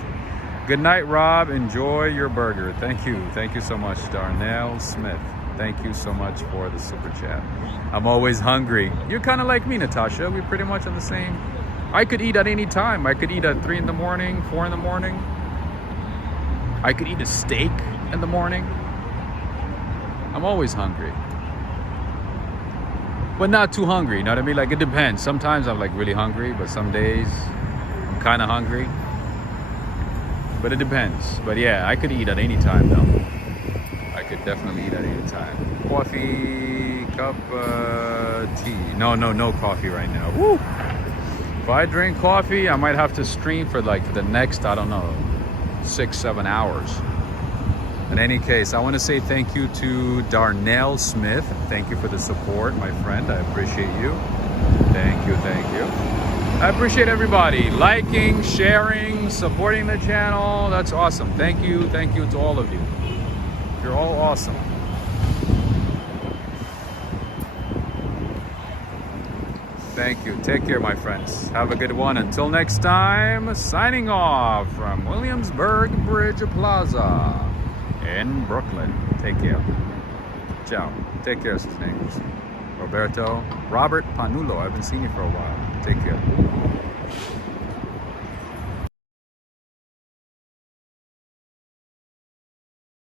Good night, Rob. Enjoy your burger. Thank you. Thank you so much, Darnell Smith. Thank you so much for the super chat. I'm always hungry. You're kind of like me, Natasha. We're pretty much on the same. I could eat at any time. I could eat at 3 in the morning, 4 in the morning. I could eat a steak in the morning. I'm always hungry. But not too hungry, you know what I mean? Like, it depends. Sometimes I'm like really hungry, but some days I'm kind of hungry. But it depends. But yeah, I could eat at any time though. I could definitely eat at any time. Coffee, cup, tea. No coffee right now. Woo! If I drink coffee, I might have to stream for the next, I don't know, 6-7 hours. In any case, I want to say thank you to Darnell Smith. Thank you for the support, my friend. I appreciate you. Thank you, thank you. I appreciate everybody liking, sharing, supporting the channel. That's awesome. Thank you to all of you. You're all awesome. Thank you. Take care, my friends. Have a good one. Until next time, signing off from Williamsburg Bridge Plaza in Brooklyn. Take care. Ciao. Take care, names. Robert Panulo. I haven't seen you for a while. Take care.